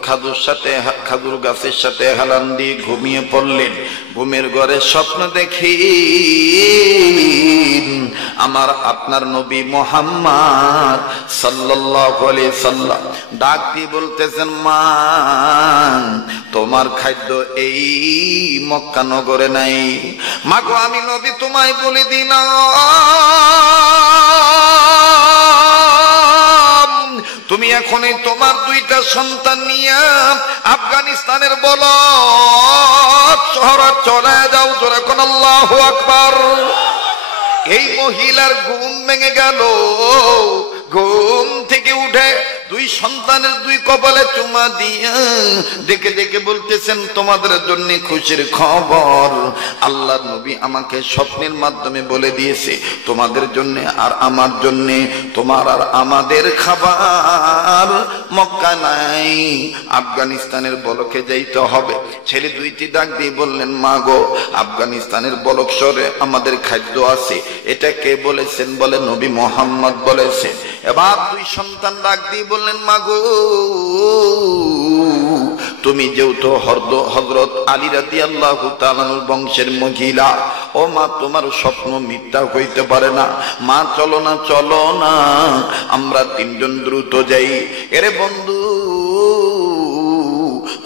খাজুর গাছের সাথে হেলান দিয়ে ঘুমিয়ে পড়লেন, ঘুমের ঘরে স্বপ্ন দেখি আমার আপনার নবী মুহাম্মদ সাল্লাল্লাহু আলাইহি সাল্লাম ডাক দিয়ে বলতেছেন, মা তোমার খাদ্য এই মক্কা নগরে নাই। মা গো, আমি নবী তোমায় বলে দিলাম, তুমি এখনই তোমার দুইটা সন্তান নিয়ে আফগানিস্তানের বলক শহরে চলে যাও। জোরে কোন আল্লাহু আকবার। এই মহিলার ঘুম ভেঙে গেল। ঘুম থেকে উঠে দুই সন্তানের দুই কপালে চুমা দিয়া দেখে দেখে বলতেছেন, তোমাদের জন্য খুশির খবর, আল্লাহর নবী আমাকে স্বপ্নের মাধ্যমে বলে দিয়েছে, তোমাদের জন্য আর আমার জন্য, তোমার আর আমাদের খাবার মক্কা নাই, আফগানিস্তানের বলকে যাইতে হবে। ছেলে দুইটি ডাক দিয়ে বললেন, মা গো, আফগানিস্তানের বলক শহরে আমাদের খাদ্য আছে। এটা কে বলেছেন? বলে নবী মুহাম্মদ বলেছেন। এবার দুই সন্তান ডাক দিয়ে বললেন, মা গো, তুমি যেহেতু হযরত আলী রাদিয়াল্লাহু তাআলা আনহুর বংশের মহিলা, ও মা, তোমার স্বপ্ন মিথ্যা হইতে পারে না। মা চলো না, চলো না, আমরা তিনজন দ্রুত যাই। এরে বন্ধু,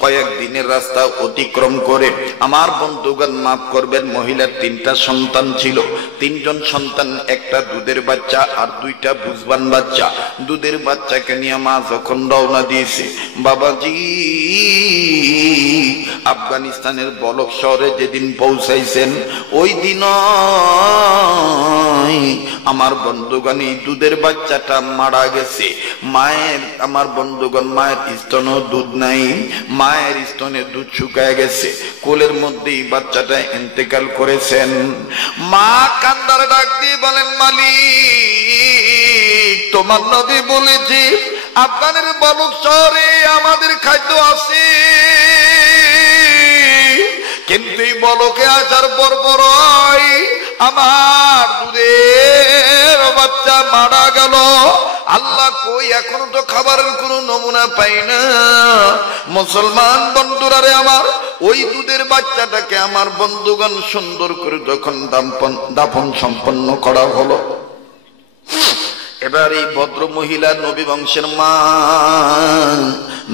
কয়েকদিনের রাস্তা অতিক্রম করে আমার বন্ধুগণ মাফ করবেন, মহিলার তিনটা সন্তান ছিল। তিনজন সন্তান, একটা দুধের বাচ্চা আর দুইটা বুঝবান বাচ্চা। দুধের বাচ্চাকে নিয়ে মা যখন রওনা দিয়েছে, বাবাজি আফগানিস্তানের বলক শহরে যেদিন পৌঁছাইছেন, ওই দিন আমার বন্ধুগণ এই দুধের বাচ্চাটা মারা গেছে। মায়ের, আমার বন্ধুগণ, মায়ের স্তনেও দুধ নাই, মায়ের স্তনের দুধ শুকায় গেছে, কোলের মধ্যেই বাচ্চাটা ইন্তেকাল করেছেন। মা কান্দার ডাক দিয়ে বলেন, মালিক, তোমার নবী বলেছে আফগানের বলক শহরে আমাদের খাদ্য আছে, কিন্তু এই বলকে আসার পর আমার দুধের বাচ্চা মারা গেল। আল্লাহ কই, এখনো তো খাবারের কোনো নমুনা পাই না। মুসলমান বন্ধুরা রে আমার, ওই দুধের বাচ্চাটাকে আমার বন্ধুগণ সুন্দর করে যখন দাফন সম্পন্ন করা হলো, এবার এই ভদ্র মহিলা নবী বংশের মা,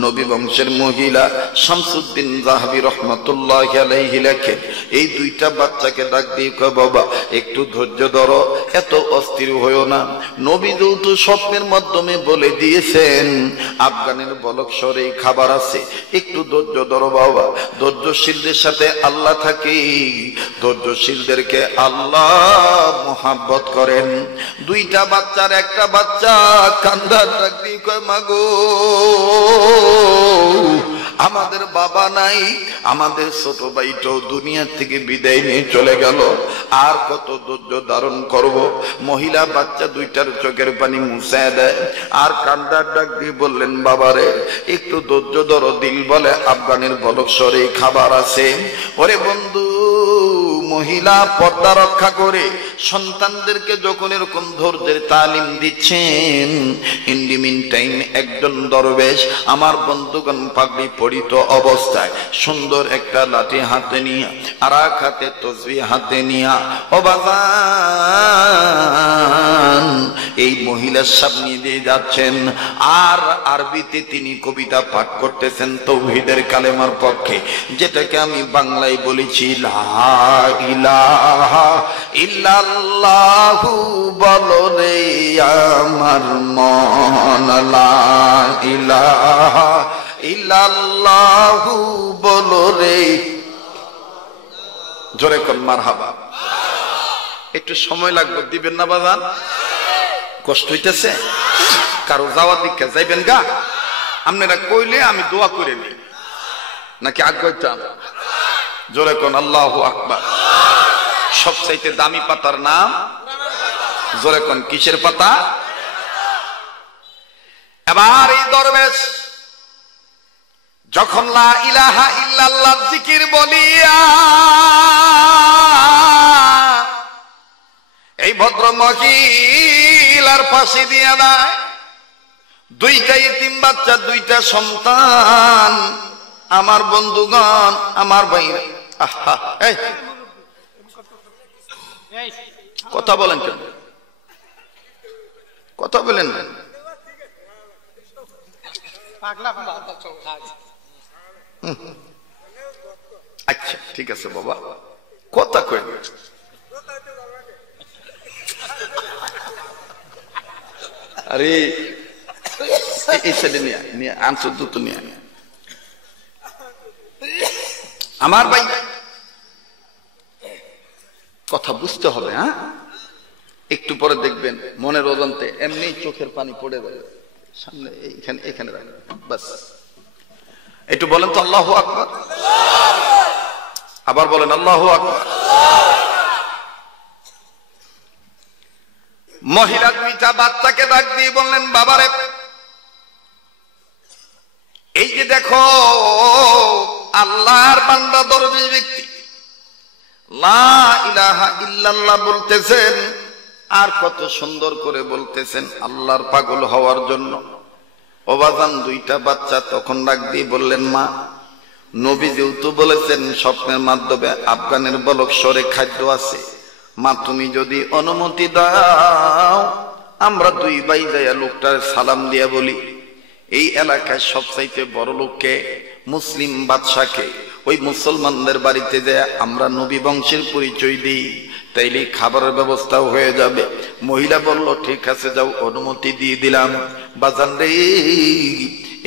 নবী বংশের মহিলা শামসুদ্দিন জাহাবী রাহমাতুল্লাহি আলাইহি লেখেন, এই দুইটা বাচ্চাকে ডাক দিয়ে কয়, বাবা একটু ধৈর্য ধরো, এত অস্থির হইও না। নবী যেহেতু স্বপ্নের মাধ্যমে বলে দিয়েছেন আফগানের বলক শহরে খাবার আছে, একটু ধৈর্য ধরো বাবা। ধৈর্যশীলদের সাথে আল্লাহ থাকে, ধৈর্যশীলদেরকে আল্লাহ মোহাব্বত করেন। দুইটা বাচ্চার একটা বাচ্চা কান্দার ডাক দিয়ে কয়, মাগো আমাদের বাবা নাই, আমাদের ছোট ভাইটাও দুনিয়া থেকে বিদায় নিয়ে চলে গেল, আর কত ধৈর্য ধারণ করব। মহিলা বাচ্চা দুইটার চোখের পানি মুছায় দেয় আর কান্দার ডাক দিয়ে বললেন, বাবারে একটু ধৈর্য ধরো, দিল বলে আফগানের বলক শহরে খাবার আছে। ওরে বন্ধু, মহিলা পর্দা রক্ষা করে সন্তানদেরকে যখন এরকম ধৈর্যের তালিম দিচ্ছেন, ইন দি মিন টাইম একজন দরবেশ আমার বন্ধুগণ পাগড়ি পরিত অবস্থায় সুন্দর একটা লাঠি হাতে নিয়ে আর এক হাতে তসবিহ হাতে নিয়ে ও বাজান এই মহিলার সামনে দিয়ে যাচ্ছেন, আর আরবিতে তিনি কবিতা পাঠ করতেছেন তৌহিদের কালেমার পক্ষে, যেটাকে আমি বাংলায় বলেছি লা ইলাহা ইল্লাল্লাহু বলো রে আমার মন, লা ইলাহা ইল্লাল্লাহু বলো রে। জোরে কোন মারহাবা। একটু সময় লাগবে, দিবেন না বাজান? কষ্ট হইতেছে? কারো যাওয়া দিকে যাইবেন গা? আপনারা কইলে আমি দোয়া করে নিই নাকি আগ্রহতাম? জোরে কোন আল্লাহু আকবার। সবচাইতে দামি পাতার নাম? জোরে কোন কিসের পাতা? এবার এই দরবেশ যখন লা ইলাহা ইল্লাল্লাহ জিকির বলিয়া এই ভদ্র মহিলার পাশে দিয়া দেয়, দুইটা ইতিম বাচ্চা, দুইটা সন্তান। আমার বন্ধুগণ, আমার ভাই, আহা এই কথা বলেন কেন? কথা বলেন না। আচ্ছা ঠিক আছে বাবা, কথা কই আরে এই সাইডে নিয়ে আনছো দ্রুত নিয়ে। আমার ভাই কথা বুঝতে হবে, হ্যাঁ? একটু পরে দেখবেন মনের অজান্তে এমনি চোখের পানি পড়ে যাবে সামনে, এইখানে এখানে রাখবেন বাস। একটু বলেন তো আল্লাহু আকবার। আবার বলেন আল্লাহু আকবার। মহিলা দুইটা বাচ্চাকে ডাক দিয়ে বললেন, বাবারে এই যে দেখো আল্লাহর বান্দা দরবেশ ব্যক্তি লা ইলাহা ইল্লাল্লাহ বলতেছেন, আর কত সুন্দর করে বলতেছেন আল্লাহর পাগল হওয়ার জন্য। ও বাজান, দুইটা বাচ্চা তখন ডাক দিয়ে বললেন, মা নবী যেহেতু বলেছেন স্বপ্নের মাধ্যমে আফগানের বলক স্বরে খাদ্য আছে, মা তুমি যদি অনুমতি দাও আমরা দুই ভাই যাইয়া লোকটার সালাম দিয়া বলি, এই এলাকায় সবচাইতে বড় লোককে মুসলিম বাদশাকে ওই মুসলমানদের বাড়িতে যায় আমরা নবী বংশের পরিচয় দিই, তাইলে খাবারের ব্যবস্থাও হয়ে যাবে। মহিলা বলল ঠিক আছে যাও, অনুমতি দিয়ে দিলাম। বাজান রে,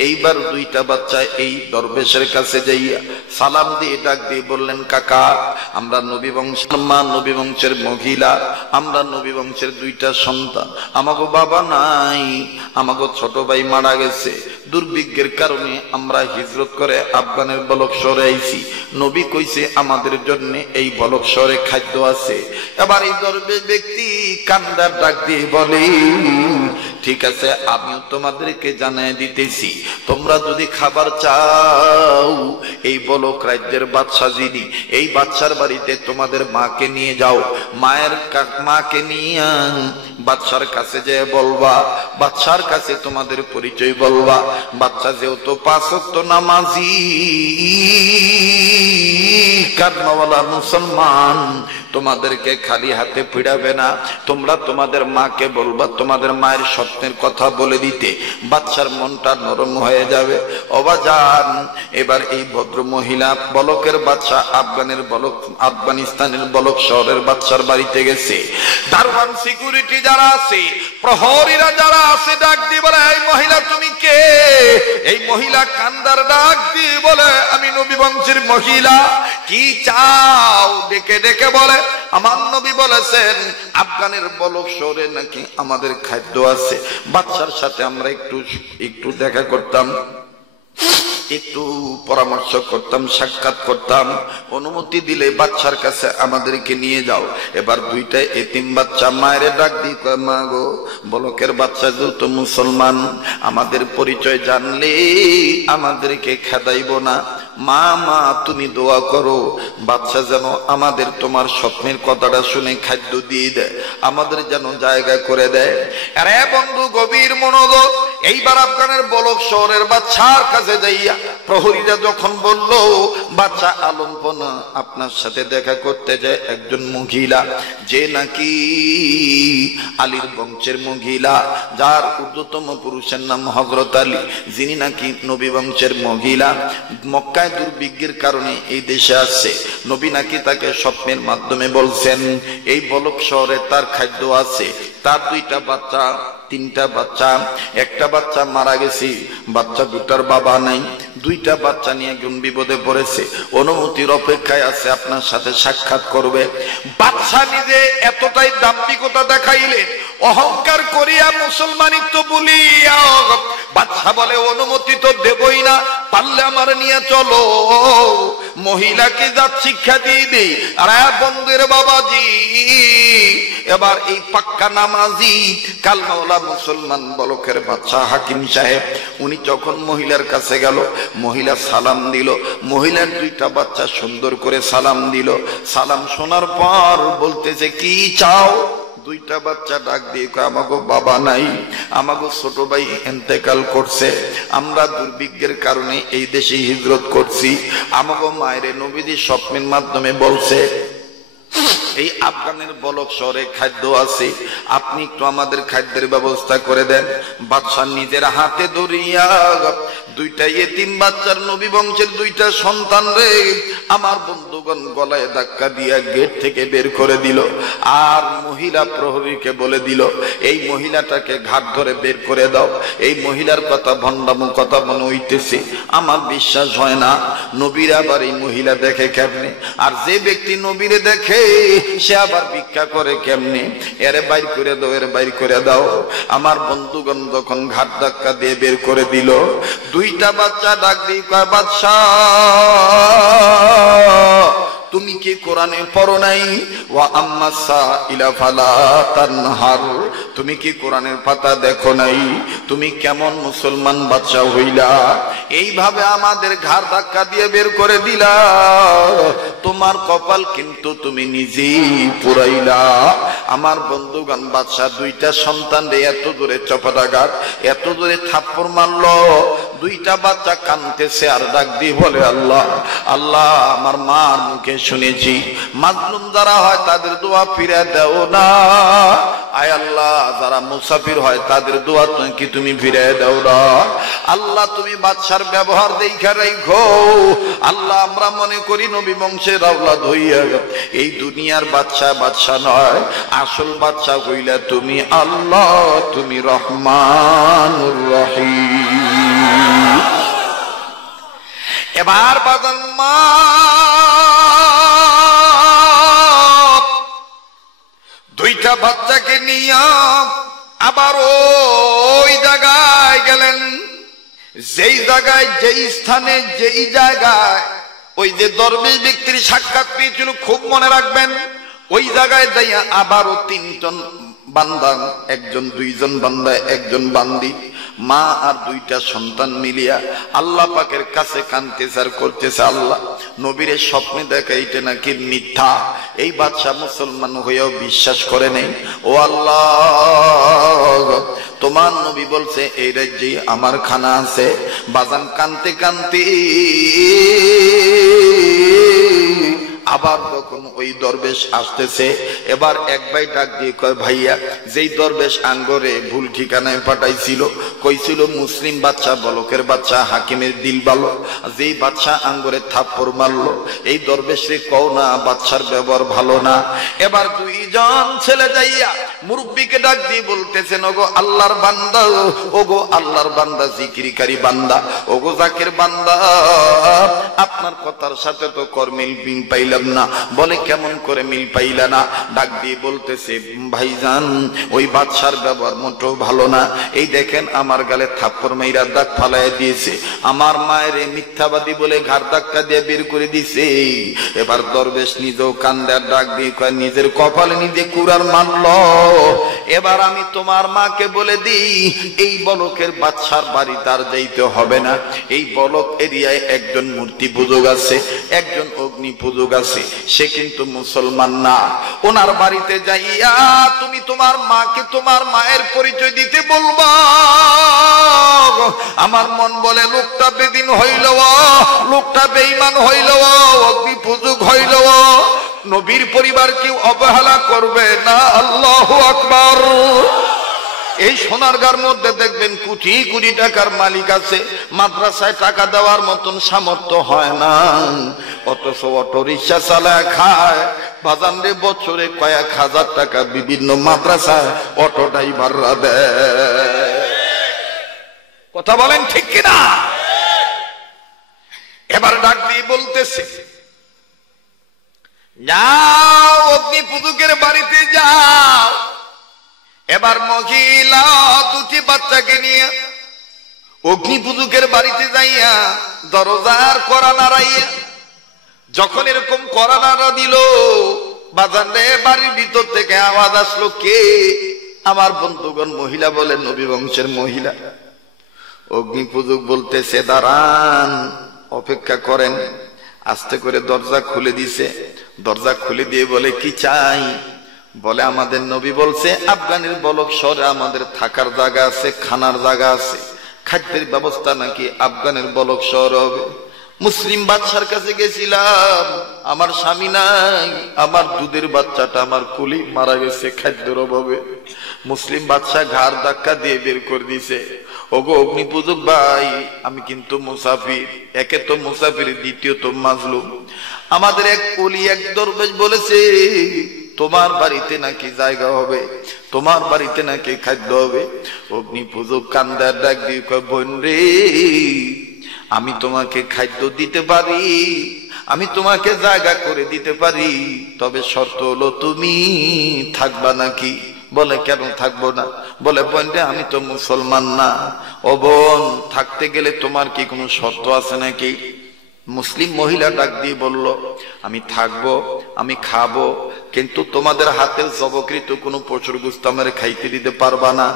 এইবার দুইটা বাচ্চা এই দরবেশের কাছে যাইয়া সালাম দিয়ে ডাক দিয়ে বললেন, কাকা আমরা নবী বংশের মা, নবী বংশের মহিলা, আমরা নবী বংশের দুইটা সন্তান, আমাগো বাবা নাই, আমাগো ছোট ভাই মারা গেছে, দুর্ভিক্ষের কারণে আমরা হিজরত করে আফগানের বলক শহরে আইছি, নবী কইছে আমাদের জন্য এই বলক শহরে খাদ্য আছে। এবার এই দরবেশ ব্যক্তি কান্দার ডাক দিয়ে বলে, ঠিক আছে আমিও তোমাদেরকে জানাই দিতেছি, তোমরা যদি খাবার চাও এই বলক রাজ্যের বাদশা যিনি, এই বাদশার বাড়িতে তোমাদের মাকে নিয়ে যাও, মাকে নিয়ে বাদশার কাছে যে বলবা, বাদশার কাছে তোমাদের পরিচয় বলবা, বাচ্চা যেহেতু 5 ওয়াক্ত নামাজি কারনাওয়ালা মুসলমান, তোমাদেরকে খালি হাতে ফিরাবে না, তোমরা তোমাদের মাকে বলবা তোমাদের মায়ের স্বপ্নের কথা বলে দিতে, বাচ্চার মনটা নরম হয়ে যাবে। অবাজান, এবার এই ভদ্র মহিলা বলকের বাচ্চা আফগানিস্তানের বলক শহরের বাচ্চার বাড়িতে গেছে। দারোয়ান সিকিউরিটি যারা আছে, প্রহরীরা যারা আছে ডাক দিয়ে বলে, এই মহিলা তুমি কে? এই মহিলা কান্দার ডাক দিয়ে বলে, আমি নবী বংশের মহিলা, কি চাও? ডেকে ডেকে বলে, আমার নবী বলেছেন আফগানের বলক শহরে নাকি আমাদের খাদ্য আছে, বাচ্চার সাথে আমরা একটু দেখা করতাম, একটু পরামর্শ করতাম, সাক্ষাৎ করতাম, অনুমতি দিলে বাচ্চার কাছে আমাদেরকে নিয়ে যাও। এবার দুইটা এতিম বাচ্চা মায়ের ডাক দিয়ে কয়, মা গো বলকের বাচ্চা যেহেতু মুসলমান, আমাদের পরিচয় জানলে আমাদেরকে খেদাইব না, মা মা তুমি দোয়া করো বাচ্চা যেন আমাদের তোমার স্বপ্নের কথাটা শুনে খাদ্য দিয়ে দেয়, আমাদের যেন জায়গা করে দেয়। আরে বন্ধু গভীর মনোযোগ। এইবার আফগানের বলক শহরের বাচ্চার কাছে যাইয়া প্রহরীরা যখন বলল বাচ্চা আলম্পনা আপনার সাথে দেখা করতে যায় একজন মহিলা, যে নাকি আলীর বংশের মহিলা, যার ঊর্ধ্বতম পুরুষের নাম হযরত আলী, যিনি নাকি নবী বংশের মহিলা। মক্কায় দুর্ভিক্ষের কারণে এই দেশে আসছে। নবী নাকি তাকে স্বপ্নের মাধ্যমে বলছেন এই বলক শহরে তার খাদ্য আছে, তার দুইটা বাচ্চা তিনটা বাচ্চা, একটা বাচ্চা মারা গেছে, বাচ্চা দুটার বাবা নাই, দুইটা বাচ্চা নিয়ে একজন বিপদে পড়েছে, অনুমতির অপেক্ষায় আছে, আপনার সাথে সাক্ষাৎ করবে। বাচ্চা নিজে এতটাই দাম্ভিকতা দেখাইলে, অহংকার করিয়া মুসলমানিত্ব বলিয়া বাচ্চা বলে অনুমতি তো দেবই না, পারলে আমার নিয়ে চলো, মহিলাকে যা শিক্ষা দিয়ে দিই। আর বন্ধুর বাবাজি, এবার এই পাক্কা নামাজি কালমাওলা মুসলমান বলকের বাচ্চা হাকিম সাহেব, উনি যখন মহিলার কাছে গেল, মহিলা সালাম দিল, মহিলার দুইটা বাচ্চা সুন্দর করে সালাম দিল। সালাম শোনার পর বলতেছে কি চাও? দুইটা বাচ্চা ডাক দিয়ে আমাগো বাবা নাই, আমাগো ছোট ভাই ইন্তেকাল করছে, আমরা দুর্ভিক্ষের কারণে এই দেশে হিজরত করছি, আমাগো মায়ের নবীজি স্বপ্নের মাধ্যমে বলছে এই আফগানের বলক শহরে খাদ্য আছে, আপনি একটু আমাদের খাদ্যের ব্যবস্থা করে দেন। বাদশা নিজের হাতে ধরিয়া দুইটা এতিম বাচ্চার নবী বংশের দুইটা সন্তান রে আমার বন্ধুগণ গলায় ধাক্কা দিয়া গেট থেকে বের করে দিল। আর মহিলা প্রহরীকে বলে দিল এই মহিলাটাকে ঘাট ধরে বের করে দাও। এই মহিলার কথা ভণ্ডামো কথা মনে হইতেছে, আমার বিশ্বাস হয় না। নবীর আবার এই মহিলা দেখে কেমনে? আর যে ব্যক্তি নবীরে দেখে সে আবার ভিক্ষা করে কেমনে? এরে বাইর করে দাও, এর বাইর করে দাও। আমার বন্ধুগণ যখন ঘাট ধাক্কা দিয়ে বের করে দিল, দুইটা বাচ্চা ডাক দিয়ে কয় বাদশা তুমি কি কোরআনে পড়ো নাই? ওয়া আম্মাসা ইলা ফালা তানহার, তুমি কি কোরআনের পাতা দেখো নাই? তুমি কেমন মুসলমান বাচ্চা হইলা, এইভাবে আমাদের ঘাড় ধাক্কা দিয়ে বের করে দিলা, তোমার কপাল কিন্তু তুমি নিজেই পুরাইলা। আমার বন্ধুগণ বাচ্চা দুইটা সন্তান রে এত দূরে চপাটাঘাত, এত দূরে থাপ্পড় মারলো, দুইটা বাচ্চা কাঁদতেছে আর ডাক দিয়ে বলে আল্লাহ আল্লাহ, আমার মার মুখে শুনেছি মাজলুম যারা হয় তাদের দোয়া ফিরে দাও না। আয় আল্লাহ, যারা মুসাফির হয় তাদের দোয়া কি তুমি ফিরে দাও না। আল্লাহ তুমি বাদশার ব্যবহার দেখা রাখো। আল্লাহ আমরা মনে করি নবী বংশের আওলাদ হইয়া এই দুনিয়ার বাদশা বাদশা নয়, আসল বাদশা হইলা তুমি আল্লাহ, তুমি রহমানুর রহিম। এবার বাদন মা দুইটা বাচ্চাকে নিয়ে আবার ওই জায়গায় গেলেন, যেই জায়গায় যেই স্থানে যেই জায়গায় ওই যে দরবেশ ব্যক্তির সাক্ষাৎ পেয়েছিল, খুব মনে রাখবেন, ওই জায়গায় যাইয়া আবারও তিনজন বান্দা, একজন দুইজন বান্দা একজন বান্দি, মা আর দুইটা সন্তান মিলিয়া আল্লাহ পাকের কাছে কান্তেচার করতেছে, আল্লাহ নবীরে স্বপ্নে দেখা এটা নাকি মিথ্যা। এই বাদশা মুসলমান হয়েও বিশ্বাস করে নেই। ও আল্লাহ, তোমার নবী বলছে এই রাজ্যে আমার খানা আছে। বাজান কানতে কানতে আবার যখন ওই দরবেশ আসতেছে, এবার এক ভাই ডাক দিয়ে কয় ভাইয়া, যেই দরবেশ আঙ্গরে ভুল ঠিকানায় পাঠাইছিল, কইছিল মুসলিম বাচ্চা বলকের বাচ্চা হাকিমের দিল ভালো, যেই বাচ্চা আঙ্গরে থাপ্পড় মারলো এই দরবেশে কও না বাচ্চার ব্যবহার ভালো না। এবার দুইজন ছেলে যাইয়া মুরব্বীকে ডাক দিয়ে বলতেছেন, ওগো আল্লাহর বান্দা, ওগো আল্লাহর বান্দা, জিকিরকারী বান্দা, ওগো জাকের বান্দা, আপনার কথার সাথে তো কর্মিল বিন পাইলাম না। বলে কেমন করে মিল পাইলা না? ডাক দিয়ে বলতেছে ভাইজান ওই বাদশার ব্যবহার মোটেও ভালো না। এই দেখেন আমার গালে থাপ্পড় মাইরা দাগ ফালাইয়া দিয়েছে, আমার মায়ের মিথ্যাবাদী বলে ঘাড় ধাক্কা দিয়ে বের করে দিছে। এবার দরবেশ নিজেও কান্দার ডাক দিয়ে কয় নিজের কপালে নিজে কুড়াল মারল। এবার আমি তোমার মাকে বলে দিই, এই বলকের বাদশার বাড়ি তার যাইতে হবে না। এই বলক এরিয়ায় একজন মূর্তি পূজক আছে, একজন অগ্নি পূজক আছে, সে কিন্তু মুসলমান না। ওনার বাড়িতে যাইয়া তুমি তোমার মাকে তোমার মায়ের পরিচয় দিতে বলবা। আমার মন বলে লোকটা বেদিন হইল, লোকটা বেঈমান হইল, অগ্নি পূজক হইল, নবীর পরিবার কেউ অবহেলা করবে না। আল্লাহু আকবার। এই সোনারগাঁর মধ্যে দেখবেন কোটি কোটি টাকার মালিক আছে, মাদ্রাসায় টাকা দেওয়ার মতন সামর্থ্য হয় না, অথচ অটো রিক্সা চালায় খায়। বাজারে বছরে কয়েক হাজার টাকা বিভিন্ন মাদ্রাসায় অটো ড্রাইভাররা দেয়। কথা বলেন ঠিক কিনা? এবার ডাক দিয়ে বলতেছে, যাও অগ্নি পূজকের বাড়িতে যাও। এবার মহিলা দুটি বাচ্চাকে নিয়ে অগ্নি পূজকের বাড়িতে যাইয়া দরজার কড়া নাড়াইয়া, যখন এরকম কড়া নাড়া দিল, বাজারে বাড়ির ভিতর থেকে আওয়াজ আসলো, কে? আমার বন্ধুগণ মহিলা বলে, নবী বংশের মহিলা। অগ্নি পূজক বলতেছে, দাঁড়ান, অপেক্ষা করেন। আস্তে করে দরজা খুলে দিছে। দরজা খুলে দিয়ে বলে, কি চাই? বলে, আমাদের নবী বলছে আফগানের বলক শহরে আমাদের থাকার জায়গা আছে, খানার জায়গা আছে, খাদ্যের ব্যবস্থা নাকি আফগানের বলক শহর হবে। মুসলিম বাদশার কাছে গেছিলাম, আমার স্বামী নাই, আমার দুধের বাচ্চাটা আমার কুলি মারা গেছে খাদ্যের অভাবে। মুসলিম বাদশা ঘাড় ধাক্কা দিয়ে বের করে দিছে। ওগো অগ্নি পূজক ভাই, আমি কিন্তু মুসাফির। একে তো মুসাফির, দ্বিতীয়ত মাজলুম। আমাদের এক কুলি এক দরবেশ বলেছে তোমার বাড়িতে নাকি জায়গা হবে, তোমার বাড়িতে নাকি খাদ্য হবে। অগ্নি পূজক কান্দার ডাক দিয়ে কয়, বোন রে, আমি তোমাকে খাদ্য দিতে পারি, আমি তোমাকে জায়গা করে দিতে পারি, তবে শর্ত হলো তুমি থাকবা নাকি? বলে, কেন থাকবো না? বলে, বোন রে, আমি তো মুসলমান না। ও বোন, থাকতে গেলে তোমার কি কোনো শর্ত আছে নাকি? মুসলিম মহিলা ডাক দিয়ে বলল, আমি থাকবো, আমি খাবো, কিন্তু তোমাদের হাতের জবকৃত কোনো পশুর গোশত আমার খাইতে দিতে পারবা না।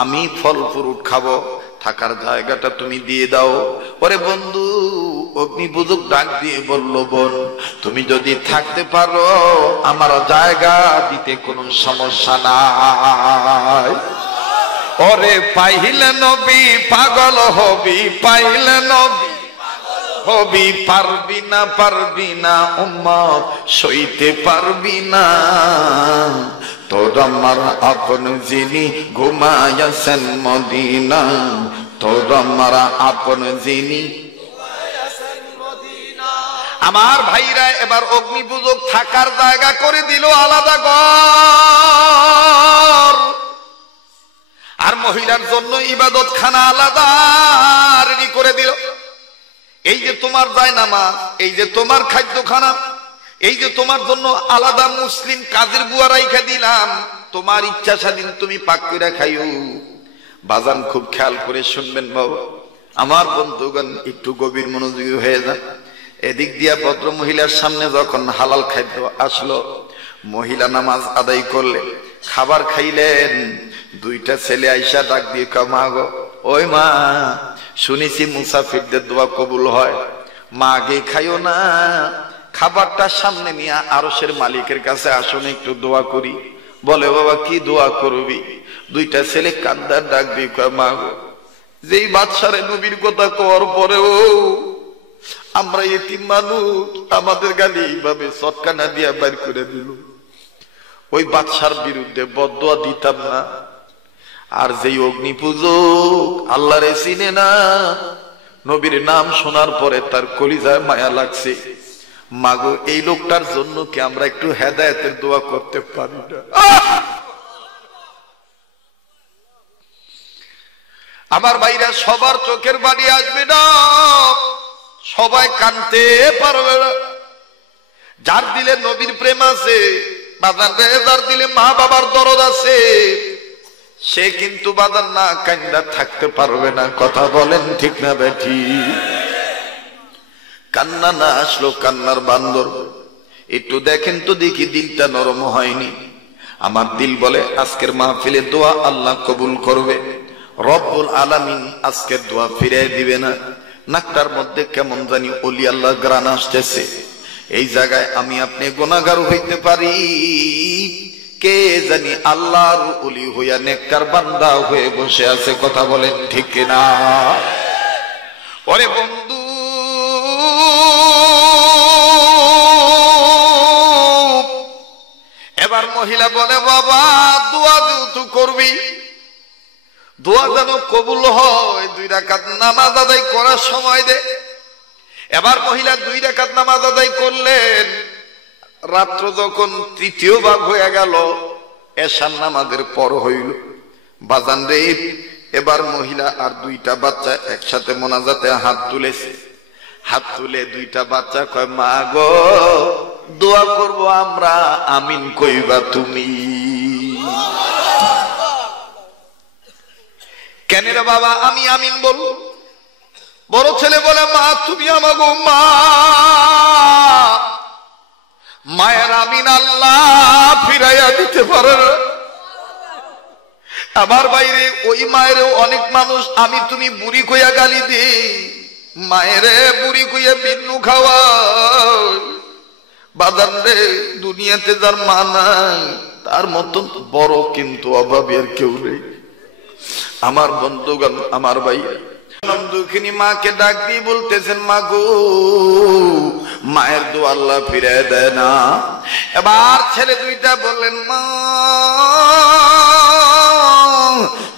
আমি ফল ফ্রুট খাবো, থাকার জায়গাটা তুমি দিয়ে দাও। ওরে বন্ধু, অগ্নি পূজক ডাক দিয়ে বলল, বোন, তুমি যদি থাকতে পারো আমার জায়গা দিতে কোনো সমস্যা নাই। ওরে পাইলে নবী পাগল হবি, পাইলে নবী হবি, পারবি না, পারবি না উম্মত সইতে পারবি না। তোর আমার আপন যিনি ঘুমায়াছেন মদিনা, তোর আমার আপন যিনি। আমার ভাইরা এবার অগ্নি পূজক থাকার জায়গা করে দিল আলাদা ঘর, আর মহিলার জন্য ইবাদত খানা আলাদা রেডি করে দিল। এই যে তোমার জায়নামাজ, এই যে তোমার খাদ্যখানা, এই যে তোমার জন্য আলাদা মুসলিম কাজের বুয়া রাইখা দিলাম, তোমার ইচ্ছা স্বাধীন তুমি পাক করে খাইও। বাজান খুব খেয়াল করে শুনবেন বাবা, আমার বন্ধুগণ একটু গভীর মনোযোগী হয়ে যান। এদিক দিয়া ভদ্র মহিলার সামনে যখন হালাল খাদ্য আসলো, মহিলা নামাজ আদায় করলেন, খাবার খাইলেন। দুইটা ছেলে আইসা ডাক দিয়ে কয়, মা গো, ওই মা, শুনেছি মুসাফিরদের দোয়া কবুল হয়, মা আগে খাইও না, খাবারটা সামনে নিয়ে আরশের মালিকের কাছে আসুন, একটু দোয়া করি। বলে, বাবা কি দোয়া করবি? দুইটা ছেলে কান্দার ডাক দিয়ে কয়, মা গো, যেই বাদশারে নবীর কথা কওয়ার পরেও আমরা এতিম মানুষ, আমাদের গালি এইভাবে চটকানা দিয়া বাইর করে দিল, ওই বাদশার বিরুদ্ধে বদদোয়া দিতাম না। আর যেই অগ্নি পূজক আল্লাহরে চিনে না, নবীর নাম শোনার পরে তার কলিজায় মায়া লাগছে, মাগো এই লোকটার জন্য কি আমরা একটু হেদায়েতের দোয়া করতে পারি না? আমার ভাইরা, সবার চোখের বাড়ি আসবে না, সবাই কানতে পারবে না। যার দিলে নবীর প্রেম আছে, যার দিলে মা বাবার দরদ আছে, সে কিন্তু বাদান না কান্দা থাকতে পারবে না। কথা বলেন ঠিক না বেঠি? কান্না না আসলো কান্নার বান্দর। একটু দেখেন তো দেখি দিলটা নরম হয়নি। আমার দিল বলে আজকের মাহফিলে দোয়া আল্লাহ কবুল করবে, রব্বুল আলামিন আজকের দোয়া ফিরিয়ে দিবে না। নাকটার মধ্যে কেমন জানি ওলি আল্লাহ গ্রান আসতেছে। এই জায়গায় আমি আপনি গুনাহগার হইতে পারি, কে জানি আল্লাহর ওলি হইয়া নেককার বান্দা হয়ে বসে আছে। কথা বলেন ঠিক কিনা? ওরে বন্ধু, এবার মহিলা বলে বাবা দোয়া যেহেতু করবি, দোয়া যেন কবুল হয়, 2 রাকাত নামাজ আদায় করার সময় দে। এবার মহিলা 2 রাকাত নামাজ আদায় করলেন। রাত্র যখন 3য় ভাগ হয়ে গেল, এশার নামাজের পর হইল। বাজান রে, এবার মহিলা আর 2টা বাচ্চা একসাথে মোনাজাতে হাত তুলেছে। হাত তুলে 2টা বাচ্চা কয় মা গো দোয়া করব আমরা, আমিন কইবা তুমি। কেন রে বাবা আমি আমিন বলবো? বড় ছেলে বলে মা তুমি আমাগো মা, মায়ের আমিন আল্লাহ ফিরাইয়া দিতে পারে। আমার বাইরে ওই মায়ের অনেক মানুষ আমি তুমি বুড়ি কইয়া গালি দি, মায়েরে বুড়ি কইয়া বিন্নু খাওয়া। বাজান রে, দুনিয়াতে যার মা নাই তার মতন বড় কিন্তু অভাবী আর কেউ নেই। আমার বন্ধুগণ, আমার ভাই, দুঃখিনী মাকে ডাক দিয়ে বলতেছেন মা গো মায়ের দোয়া আল্লাহ ফিরে দেয় না। এবার ছেলে 2টা বললেন মা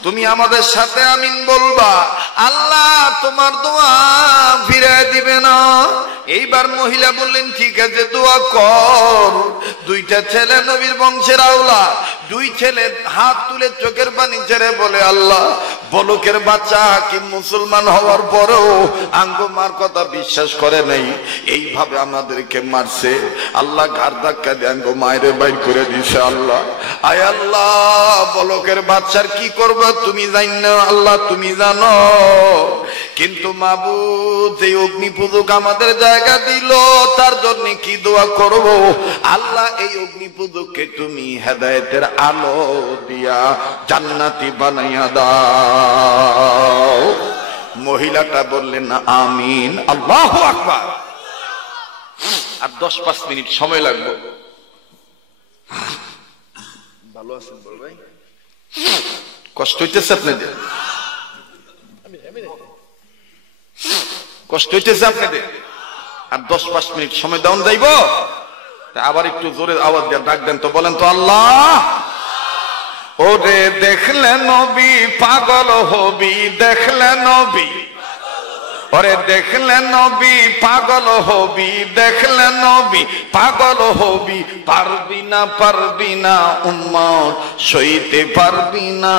তুমি আমাদের সাথে আমিন বলবা, আল্লাহ তোমার দোয়া ফিরে দিবে না। এইবার মহিলা বললেন ঠিক আছে দোয়া কর। 2টা ছেলে নবীর বংশের আওলা। 2 ছেলে হাত তুলে চোখের পানি ছেড়ে বলে আল্লাহ বলকের বাচ্চা কি মুসলমান হওয়ার পরেও আঙ্গুমার কথা বিশ্বাস করে নাই, এইভাবে আমাদেরকে মারছে। আল্লাহ ঘাড় ধাক্কা দিয়ে আঙ্গু মায়ের বাইর করে দিছে। আল্লাহ আয় আল্লাহ বলকের বাচ্চার কি করবে তুমি জান না, আল্লাহ তুমি জানো। কিন্তু মাবুদ যে অগ্নি পূজক আমাদের জায়গা দিল তার জন্য কি দোয়া করব? আল্লাহ এই অগ্নি পূজককে তুমি হেদায়েতের আলো দিয়া জান্নাতি বানাইয়া দাও। মহিলাটা বললেন আমিন। আল্লাহু আকবার। আর 10-5 মিনিট সময় লাগবে। ভালো আছেন বল ভাই? কষ্ট হইতেছে আপনাদের? কষ্ট হইতেছে আপনাদের? আর 10-5 মিনিট সময় দাউন যাইব। আবার একটু জোরে আওয়াজ দিয়ে ডাক দেন তো, বলেন তো আল্লাহ। ওরে দেখলে নবী পাগল হবি, দেখলে নবী, ওরে দেখলে নবী পাগল হবি, দেখলে নবী পাগল হবি। পারবি না পারবি না উম্মত সইতে পারবি না,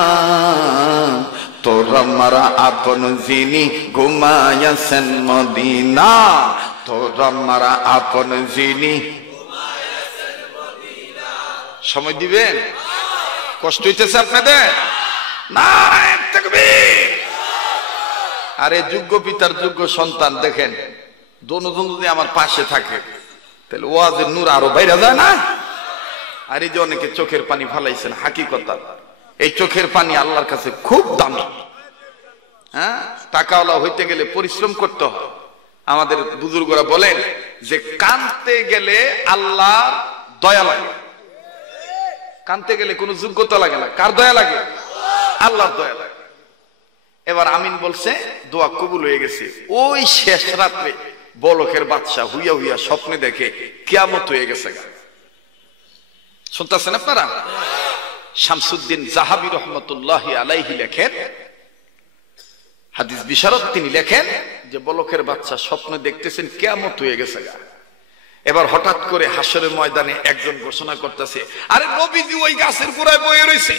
তোরা মারা আপন যিনি ঘুমায়াছেন মদিনা, তোরা মারা আপন যিনি। সময় দিবেন? কষ্ট হইতেছে আপনাদের? নারায়ে তাকবীর। আরে যোগ্য পিতার যোগ্য সন্তান দেখেন, দোনোজন যদি আমার পাশে থাকে তাহলে ওয়াজের নূর আরো বাইরে যায় না? আর এই যে অনেকে চোখের পানি ফালাইছেন, হাকিকতা এই চোখের পানি আল্লাহর কাছে খুব দামি। হ্যাঁ, টাকাওয়ালা হইতে গেলে পরিশ্রম করতে হয়। আমাদের বুজুর্গরা বলেন যে কানতে গেলে আল্লাহ দয়া লাগে, কানতে গেলে কোনো যোগ্যতা লাগে না। কার দয়া লাগে? আল্লাহর দয়া লাগে। এবার আমিন বলছে, দোয়া কবুল হয়ে গেছে। ওই শেষ রাত্রে বলকের বাদশা হুইয়া হুইয়া স্বপ্নে দেখে কিয়ামত হয়ে গেছে। শুনতেছেন আপনারা? শামসুদ্দিন জাহাবী রহমতুল্লাহি আলাইহি লেখেন, হাদিস বিশারদ, তিনি লেখেন যে বলকের বাদশা স্বপ্নে দেখতেছেন কিয়ামত হয়ে গেছে। এবার হঠাৎ করে হাসরের ময়দানে একজন ঘোষণা করতেছে, আরে নবীজি ওই গাছের গোড়ায় বয়ে রয়েছে,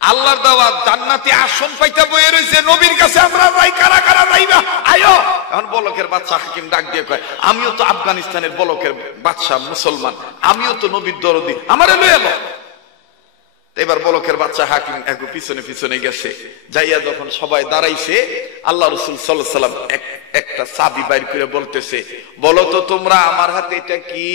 আল্লাহর দাওয়াত জান্নাতি আসন পাইতে বয়ে রয়েছে, নবীর কাছে আমরা যাই, কারা কারা যাইবা আয়ো। এখন বলকের বাদশা হাকিম ডাক দিয়ে কয়, আমিও তো আফগানিস্তানের বলকের বাদশা মুসলমান, আমিও তো নবীর দরদি, আমারে লয়ে এলো। এবার বলকের বাচ্চা হাকিম একটু পিছনে পিছনে গেছে, যাইয়া যখন সবাই দাঁড়াইছে, আল্লাহ রাসূল সাল্লাল্লাহু আলাইহি সাল্লাম একটা চাবি বাইর করে বলতেছে, বলো তো তোমরা আমার হাতে এটা কি?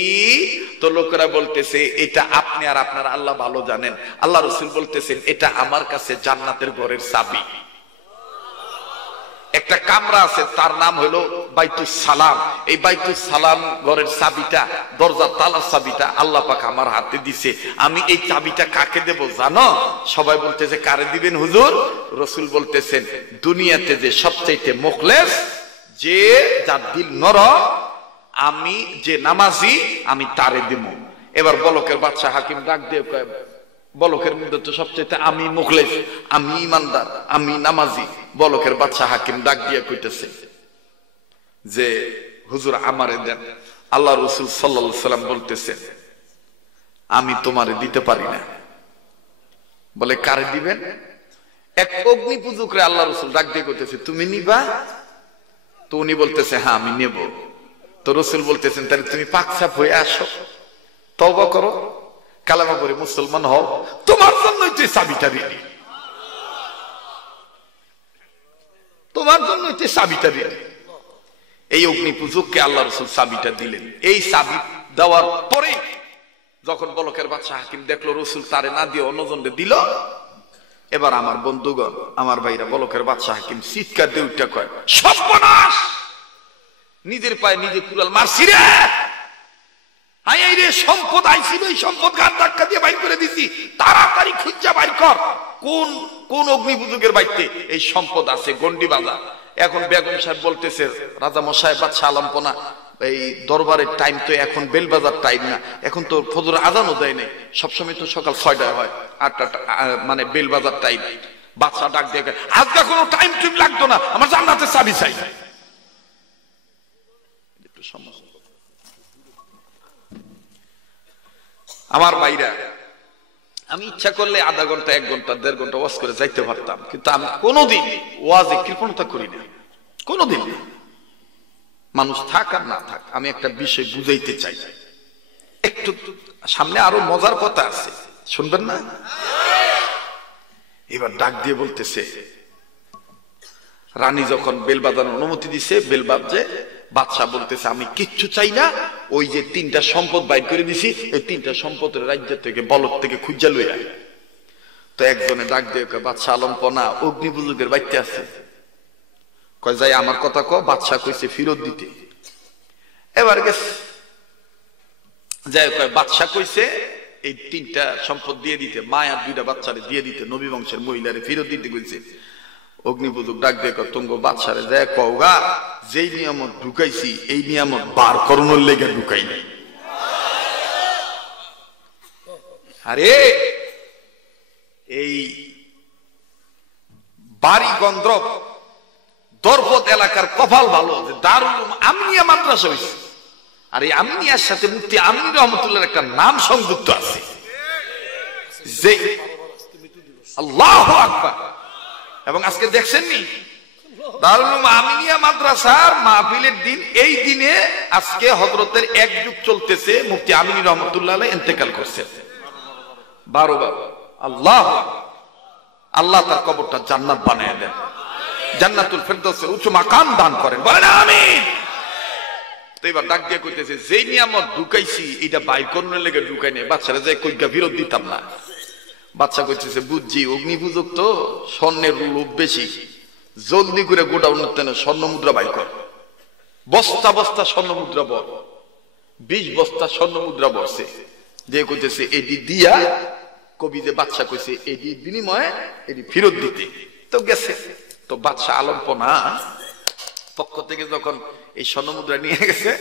তো লোকেরা বলতেছে, এটা আপনি আর আপনার আল্লাহ ভালো জানেন। আল্লাহ রাসূল বলতেছেন, এটা আমার কাছে জান্নাতের ঘরের চাবি। একটা কামরা আছে, তার নাম হলো বাইতুস সালাম। এই বাইতুস সালাম ঘরের চাবিটা, দরজার তালার চাবিটা আল্লাহ পাক আমার হাতে দিছে। আমি এই চাবিটা কাকে দেব জানো? সবাই বলতেছে, কারে দিবেন হুজুর? রাসূল বলতেছেন, দুনিয়াতে যে সবচেয়ে মুখলেস, যে যার দিল নরম, আমি যে নামাজি, আমি তারে দেব। এবার বলকের বাচ্চা হাকিম ডাক দিয়ে কয়, বলকের মধ্যে তো সবচেয়ে আমি মুখলেস, আমি ইমানদার, আমি নামাজি। বলকের বাচ্চা হাকিম ডাক দিয়ে কইতেছে যে, হুজুর আমারে দেন। আল্লাহ রাসূল সাল্লাল্লাহু আলাইহি সাল্লাম বলতেছেন, আমি তোমারে দিতে পারি না। বলে, কারে দিবেন? এক অগ্নি পূজকরে আল্লাহ রাসূল ডাক দিয়ে কইতেছে, তুমি নিবা? তো উনি বলতেছে, হ্যাঁ আমি নেব। তো রাসূল বলতেছেন, তাহলে তুমি পাকসাপ হয়ে আসো, তওবা করো, কালেমা পড়ে মুসলমান হও, তোমার জন্যই তো চাবিটা রেডি, তোমার জন্যই তো চাবিটা রেডি। এই অগ্নি পূজককে আল্লাহ রাসূল চাবিটা দিলেন। এই চাবি দেওয়ার পরে যখন বলকের বাদশা হাকিম দেখলো রাসূল তারে না দিয়ে অন্যজনকে দিল, এবার আমার বন্ধুগণ, আমার ভাইরা, বলকের বাদশা হাকিম চিৎকার দিয়ে উঠে কয়, সর্বনাশ! নিজের পায়ে নিজে কুড়াল মারছি রে! হাই রে, সম্পদ আইছিল, এই সম্পদ ঘাট ধাক্কা দিয়ে বাইর করে দিছি, তাড়াতাড়ি খুঁজা বাইর কর, কোন কোন অগ্নিপূজকের বাড়িতে এই সম্পদ আছে, গন্ডি বাজা। এখন বেগম সাহেব বলতেছে, রাজা মশাই, বাদশা আলমপনা, এই দরবারের টাইম তো এখন বেলবাজার টাইম না, এখন তো ফজর আজানও দেয় নাই, সবসময় তো সকাল 6টায় হয়, 8টা মানে বেলবাজার টাইম। বাদশা ডাক দিয়ে, আজকে কোনো টাইম টুইম লাগতো না, আমার জান্নাতের চাবি চাই। একটু সমস্যা আমার ভাইরা, আমি ইচ্ছা করলে আধা ঘন্টা, 1 ঘন্টা, 1.5 ঘন্টা ওয়াজ করে যাইতে পারতাম, কিন্তু আমি কোনোদিন ওয়াজে কৃপণতা করি না, কোনোদিন। মানুষ থাক আর না থাক, আমি একটা বিষয় বুঝাইতে চাই। একটু সামনে আরো মজার কথা আছে, শুনবেন না? এবার ডাক দিয়ে বলতেছে, রানী যখন বেল বাজানোর অনুমতি দিছে, বেল বাজছে, বাদশা বলতেছে, আমি কিচ্ছু চাই না, ওই যে 3টা সম্পদ বাইর করে দিছি, এই 3টা সম্পদের রাজ্য থেকে, বলক থেকে খুঁজা লইয়া। তো একজনে ডাক দিয়ে কয়, বাদশা আলমপনা, অগ্নিপূজকের বাড়িতে আছে। কয়, যাই আমার কথা কও। বাদশা কইছে ফেরত দিতে। এবার গেছে, যাই কয়, বাদশা কইছে এই 3টা সম্পদ দিয়ে দিতে, মা আর 2টা বাচ্চারে দিয়ে দিতে, নবী বংশের মহিলারে ফেরত দিতে কইছে। অগ্নিপূজক ডাক দিয়ে কয়, তোমগো বাদশারে যায় কওগা, যেই নিয়ামত ঢুকাইছি এই নিয়ামত বার করানোর লেগে ঢুকাই নাই। আরে এই বাড়ি গন্দ্রব দরপত এলাকার কপাল ভালো যে দারুল উলুম আমিনিয়া মাদ্রাসা হইছে, আর এই আমিনিয়ার সাথে মুফতি আমিন রহমতুল্লাহর একটা নাম সংযুক্ত আছে, যে আল্লাহু আকবার। এবং আজকে দেখছেননি দারুল উলুম আমিনিয়া মাদ্রাসার মাহফিলের দিন, এই দিনে আজকে হযরতের 1 যুগ চলতেছে, মুফতি আমিন রহমতুল্লাহ আলাইহি ইন্তেকাল করছেন। 12 বার আল্লাহ, আল্লাহ তার কবরটা জান্নাত বানায় দেন, জান্নাতুল ফেরদৌসের উচ্চ মাকাম দান করেন, বলেন আমিন। তো এবার ডাক দিয়ে কইতেছে, যেই নিয়ামত ঢুকাইছি এটা বাইর করানোর লেগে ঢুকাই নাই, বাচ্চারা যাই কইগা ফেরত দিতাম না। বাচ্চা কইতেছে, বুঝছি অগ্নিপূজক তো স্বর্ণের লোভ বেশি, জলদি করে গোডাউনের তেনে স্বর্ণ মুদ্রা বাইর কর, বস্তা বস্তা স্বর্ণ মুদ্রা বর, 20 বস্তা স্বর্ণ মুদ্রা বরছে। যে কইতেছে এটি দিয়া, কবি যে বাচ্চা কইছে এটি বিনিময়ে এটি ফেরত দিতে। তো গেছে, তো বাদশা আলমপনা পক্ষ থেকে যখন এই স্বর্ণ মুদ্রা নিয়ে গেছে,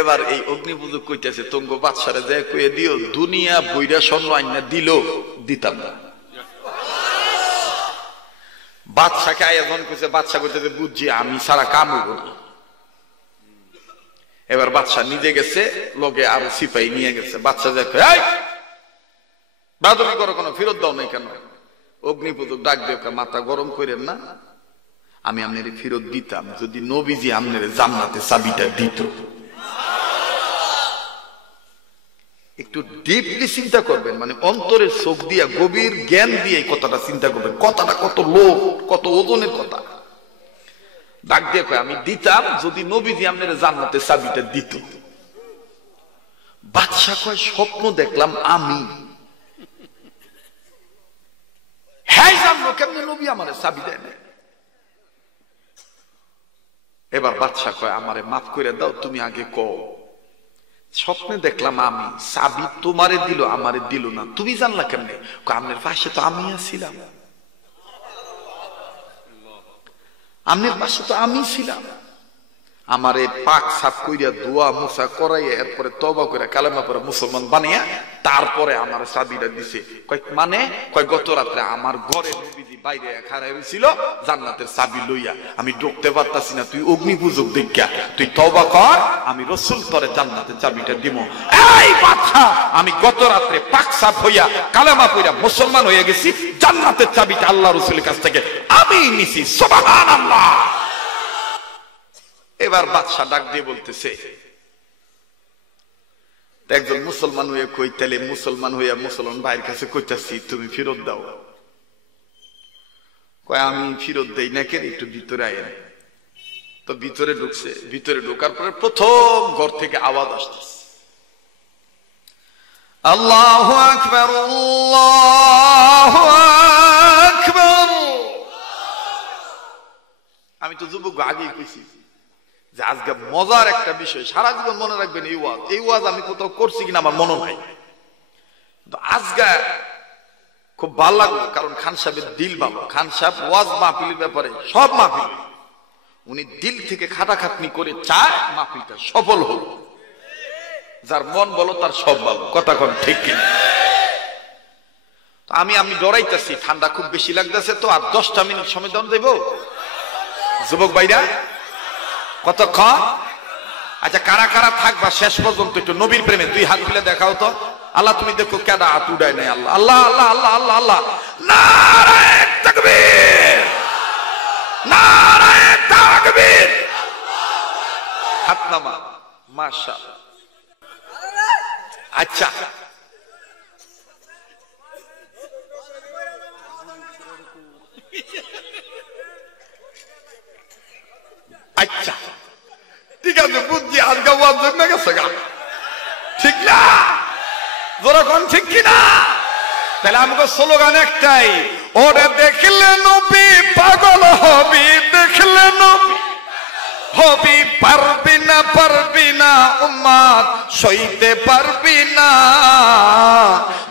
এবার এই অগ্নিপূজক কইতেছে, তোমগো বাদশারে যে কইয়ে দিও, দুনিয়া বইরা স্বর্ণ আইনা দিল দিতাম না। বাদশাকে আয়োজন কইছে, বাদশা কইতেছে, বুঝছি আমি সারা কাম হইব না। এবার বাদশা নিজে গেছে, লগে আরো সিপাহী নিয়ে গেছে। বাদশা যে বাদমি করো, কোনো ফেরত দাও নাই কেন? অগ্নিপূজক ডাক দিয়ে, মাথা গরম করেন না, আমি আপনার ফেরত দিতাম যদি নবীজি আপনার জান্নাতে চাবিটা দিত। একটু ডিপলি চিন্তা করবেন, মানে অন্তরের চোখ দিয়া গভীর জ্ঞান দিয়ে এই কথাটা চিন্তা করবেন। কথাটা কত লোক, কত ওজনের কথা। ডাক দিয়ে কয়, আমি দিতাম যদি নবীজি আপনার জান্নাতের চাবিটা দিত। বাদশা কয়, স্বপ্ন দেখলাম আমি। হ্যাঁ জানলো কেমনে নবী আমার চাবি দেয় না। এবার বাদশা কয়, আমারে মাফ করে দাও, তুমি আগে কও। স্বপ্নে দেখলাম আমি, চাবি তোমারে দিল, আমারে দিল না, তুমি জানলা কেমনে? আপনার পাশে তো আমি ছিলাম, আপনার পাশে তো আমি ছিলাম। আমারে পাক সাফ কইরা দোয়া মুসা করাইয়া এরপরে তওবা করে কালেমা পড়ে মুসলমান বানিয়া তারপরে আমার চাবিটা দিছে। কয় মানে? কয় গত রাতে আমার ঘরে নবীজি বাইরে খাড়াই হইছিল জান্নাতের চাবি লইয়া, আমি ঢুকতে পারতাছি না, তুই অগ্নি পূজক দেখা তুই তওবা কর, আমি রাসূল তোরে জান্নাতের চাবিটা দিব। এই বাদশা, আমি গত রাতে পাক সাফ হইয়া কালেমা পড়ে মুসলমান হয়ে গেছি, জান্নাতের চাবিটা আল্লাহ রাসূলের কাছ থেকে আমি নিছি। সুবহানাল্লাহ। এবার বাদশা ডাক দিয়ে বলতেছে, একজন মুসলমান হয়ে কই, তাহলে মুসলমান হইয়া মুসলমান ভাইয়ের কাছে কইতাছি তুমি ফেরত দাও। কয় আমি ফেরত দেই না, কেন একটু ভিতরে আয়েন। তো ভিতরে ঢুকছে, ভিতরে ঢোকার পরে প্রথম ঘর থেকে আওয়াজ আসতেছে, আল্লাহু আকবার, আল্লাহু আকবার। আমি তো যুবক আগেই কইছি যে আজকে মজার একটা বিষয়, সারা জীবন মনে রাখবেন। এই ওয়াজ আমি কোথাও করছি কিনা আমার মনে নাই, আজকে খুব ভালো লাগলো, কারণ খান সাহেবের দিল ভালো। খান সাহেব ওয়াজ মাহফিলের ব্যাপারে সব মাহফিল উনি দিল থেকে খাটাখাটনি করে চায় মাহফিলটা সফল হোক। যার মন বলো তার সব ভালো, কথা কোন ঠিক কিনা? আমি ডরাইতেছি, ঠান্ডা খুব বেশি লাগতেছে, তো আর 10টা মিনিট সময় দেন দেব যুবক ভাইরা। কতক্ষণ? আচ্ছা, কারা কারা থাকবা শেষ পর্যন্ত একটু নবীর প্রেমে 2 হাত তুলে দেখাও তো। আল্লাহ তুমি দেখো কেডা হাত উঠায় নাই। আল্লাহ আল্লাহ আল্লাহ আল্লাহ আল্লাহ আল্লাহ। নারায়ে তাকবীর, নারায়ে তাকবীর। হাত নামা, মাশাআল্লাহ। আচ্ছা, আচ্ছা ঠিক আছে, বুঝছি আজকে ওয়াজ জমে গেছে গা, ঠিক না? যখন ঠিক কিনা? তাহলে আমাকে স্লোগান একটাই, ওরে দেখলে নবী পাগল হবি, দেখলে নবী হবি, পারবি না পারবি না উম্মত সইতে পারবি না।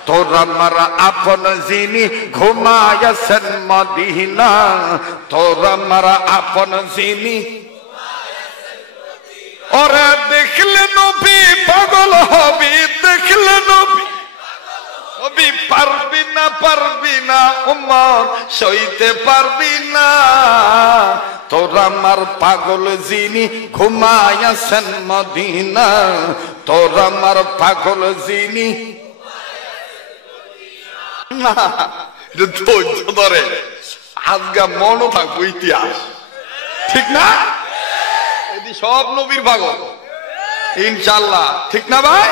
তোর আমার আপন যিনি ঘুমায়াছেন মদিনা, তোর আমার আপন যিনি। ওরে দেখলে নবী পাগল হবি, দেখলে নবী হবি, পারবি না উম্মত সইতে পারবি না। তোর আমার পাগল যিনি ঘুমায়াছেন মদিনা, তোর আমার পাগল যিনি। ধৈর্য ধরে আজকে মনও থাকবো ইতিহাস, ঠিক না? এদি সব নবীর পাগল ইনশাল্লাহ, ঠিক না ভাই?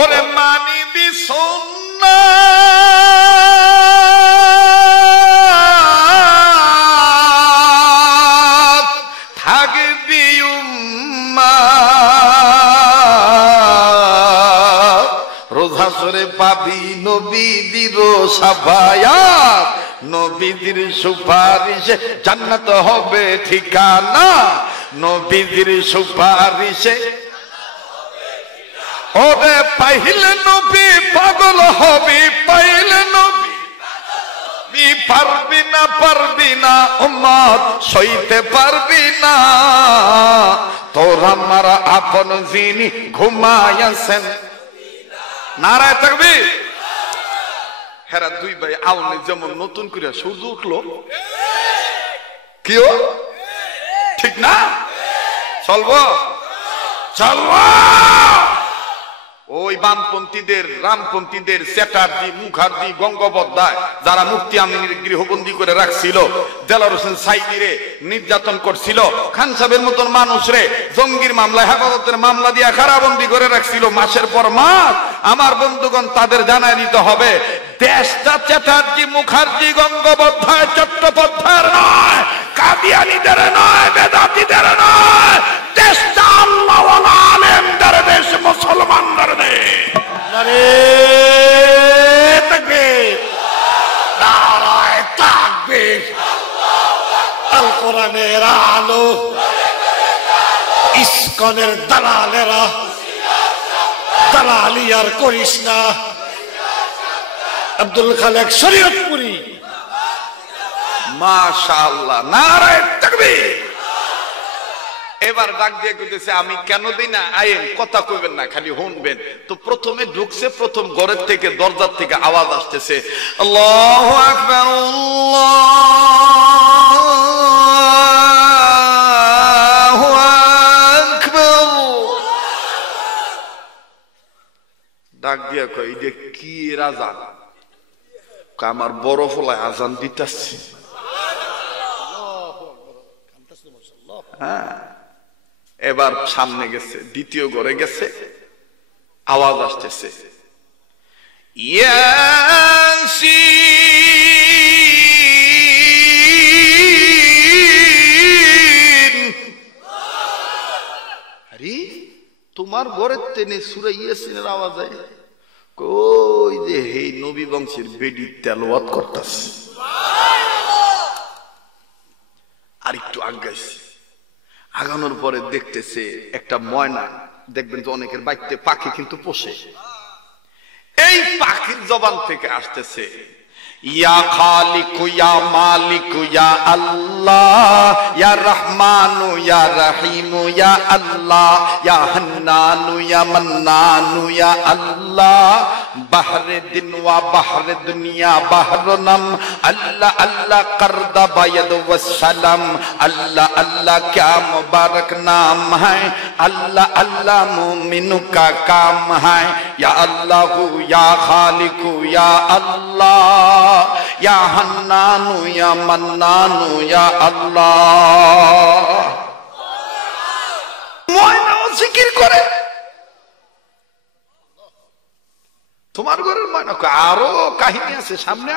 ওরে মানিবি সুন্নাত, থাকবি উম্মাত, রোজা সরে পাবি নবীদের সাফায়াত, নবীদের সুপারিশে জান্নাত হবে ঠিকানা, নবীদের সুপারিশে। ওরে পাইলে নবী পাগল হবি, পাইলে নবী পারবি না উম্মত সইতে পারবি না। তোর আমার আপন যিনি ঘুমায়াছেন। নারায়ে তাকবীর। হেরা 2 ভাই আউনে যেমন নতুন করে সূর্য উঠলো, কিও ঠিক না? চলবো চলবো। ওই ওই বামপন্থীদের, রামপন্থীদের, চ্যাটার্জি, মুখার্জি, গঙ্গোপাধ্যায় যারা মুফতি আমিনের গৃহবন্দী করে রাখছিল, দেলোয়ার হোসেন সাইদিরে নির্যাতন করছিল, খান সাহেবের মতন মানুষরে জঙ্গির মামলা, হেফাজতের মামলা দিয়ে কারাবন্দী করে রাখছিল মাসের পর মাস, আমার বন্ধুগণ তাদের জানাই দিতে হবে দেশটা চ্যাটার্জি, মুখার্জি, গঙ্গোপাধ্যায়, চট্টোপাধ্যায়ের নয়, কাদিয়ানীদের নয়, বেদাতীদের নয়, দেশটা আল্লাহ ওয়ালা আলেমদের দেশ, মুসলমানদের দেশ। নারে তাকবীর, নারায়ে তাকবীর। আল কোরআনের আলো, ইসকনের দালালেরা দালালি আর করিস না। আব্দুল খালেক শরীয়তপুরী, মাশাআল্লাহ, নারায়ে তাকবীর। এবার ডাক দিয়ে কইতেছে আমি কেন দিই না আইন, কথা কইবেন না, খালি শুনবেন। তো প্রথমে ঢুকছে, প্রথম ঘরের থেকে, দরজার থেকে আওয়াজ আসতেছে, আল্লাহু আকবার, আল্লাহু আকবার। ডাক দিয়া কই যে কি রাজা, আমার বড় ফলায় আজান দিতেছে। হ্যাঁ, এবার সামনে গেছে, দ্বিতীয় ঘরে গেছে, আওয়াজ আসতেছে, ইয়াসিন। আরে তোমার ঘরের তেনে সূরা ইয়াসিনের আওয়াজ হয়, কই যে হে নবী বংশের বেডি তেলাওয়াত করতেছে। আর একটু আগাইছে, আগানোর পরে দেখতেছে একটা ময়না, দেখবেন তো অনেকের বাড়িতে পাখি কিন্তু পোষে, এই পাখির জবান থেকে আসতেছে, ইয়া খালিকু ইয়া মালিকু ইয়া আল্লাহ, ইয়া রহমানু ইয়া রহিমু ইয়া আল্লাহ, ইয়া হান্নানু ইয়া মান্নানু ইয়া আল্লাহ, বাহরে দিন ওয়া বাহরে দুনিয়া বাহরুনাম, আল্লাহ আল্লাহ করদা বায়দ ওয়াস সালাম, আল্লাহ আল্লাহ क्या मुबारक नाम है, अल्लाह अल्लाह मोमिनों का काम है, या अल्लाह या खालिकु या अल्लाह, या हन्नानु या मन्नानु या अल्लाह। ময়নাও জিকির করে, তোমার ঘরের ময়না আরো কাহিনী আছে, সামনে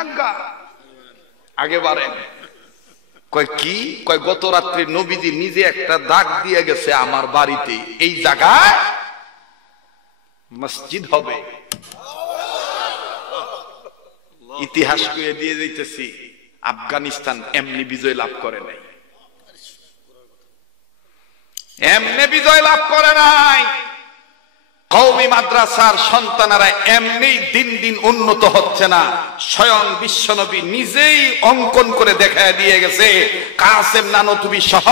আগে বাড়েন। কয় কি? কয় গত রাত্রে নবীজি নিজে একটা দাগ দিয়ে গেছে আমার বাড়িতে, এই জায়গায় মসজিদ হবে। ইতিহাস কয়ে দিয়ে যাইতেছি, আফগানিস্তান এমনি বিজয় লাভ করে নাই, এমনি বিজয় লাভ করে নাই। কওমি মাদ্রাসার সন্তানেরা এমনি দিন দিন উন্নত হচ্ছে না, স্বয়ং বিশ্বনবী নিজেই অঙ্কন করে দেখায় দিয়ে গেছে। কাসেম নানতুবি সহ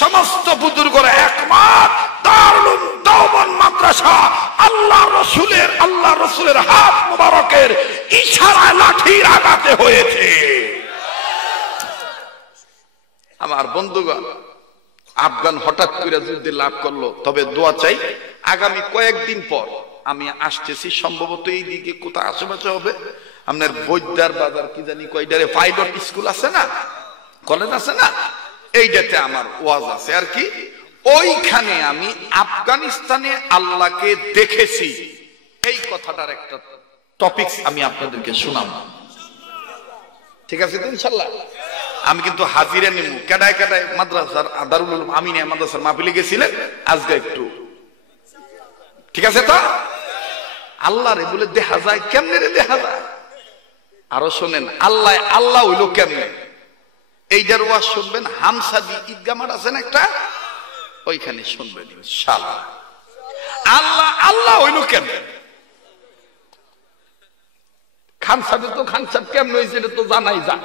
সমস্ত বুজুর্গরা একমত, দারুল দেওবন্দ মাদ্রাসা আল্লাহ রসুলের হাত মুবারকের ইশারায় লাঠির আঘাতে হয়েছে। আমার বন্ধুগণ, আফগান হঠাৎ করে যুদ্ধে লাভ করলো, তবে দোয়া চাই। আগামী কয়েকদিন পর আমি আসতেছি, সম্ভবত এই দিকে কোথাও আশেপাশে হবে, আপনার বৈদ্যার বাজার কি জানি কয়টারে পাইলট স্কুল আছে না, কলেজ আছে না, এইটাতে আমার ওয়াজ আছে আর কি। ওইখানে আমি আফগানিস্তানে আল্লাহকে দেখেছি, এই কথাটার একটা টপিকস আমি আপনাদেরকে শোনাবো, ঠিক আছে তো ইনশাল্লাহ? আমি কিন্তু হাজিরা নিব, কেডায় কেডায় মাদ্রাসার দারুল উলুম আমিনিয়া মাদ্রাসার মাহফিলে গেছিলেন, আজকে একটু ঠিক আছে তো? আল্লাহ রে বলে দেখা যায়, কেমনে রে দেখা যায়? আরো শোনেন, আল্লাহ আল্লাহ হইল কেমনে, এইটার ওয়াজ শুনবেন। হামসাদি ঈদগাহ মাঠ আছে না একটা, ওইখানে শুনবেন ইনশাআল্লাহ। আল্লাহ আল্লাহ হইল কেমনে? খান সাহেব তো খান সাহেব কেমন হয়েছে এটা তো জানাই যায়,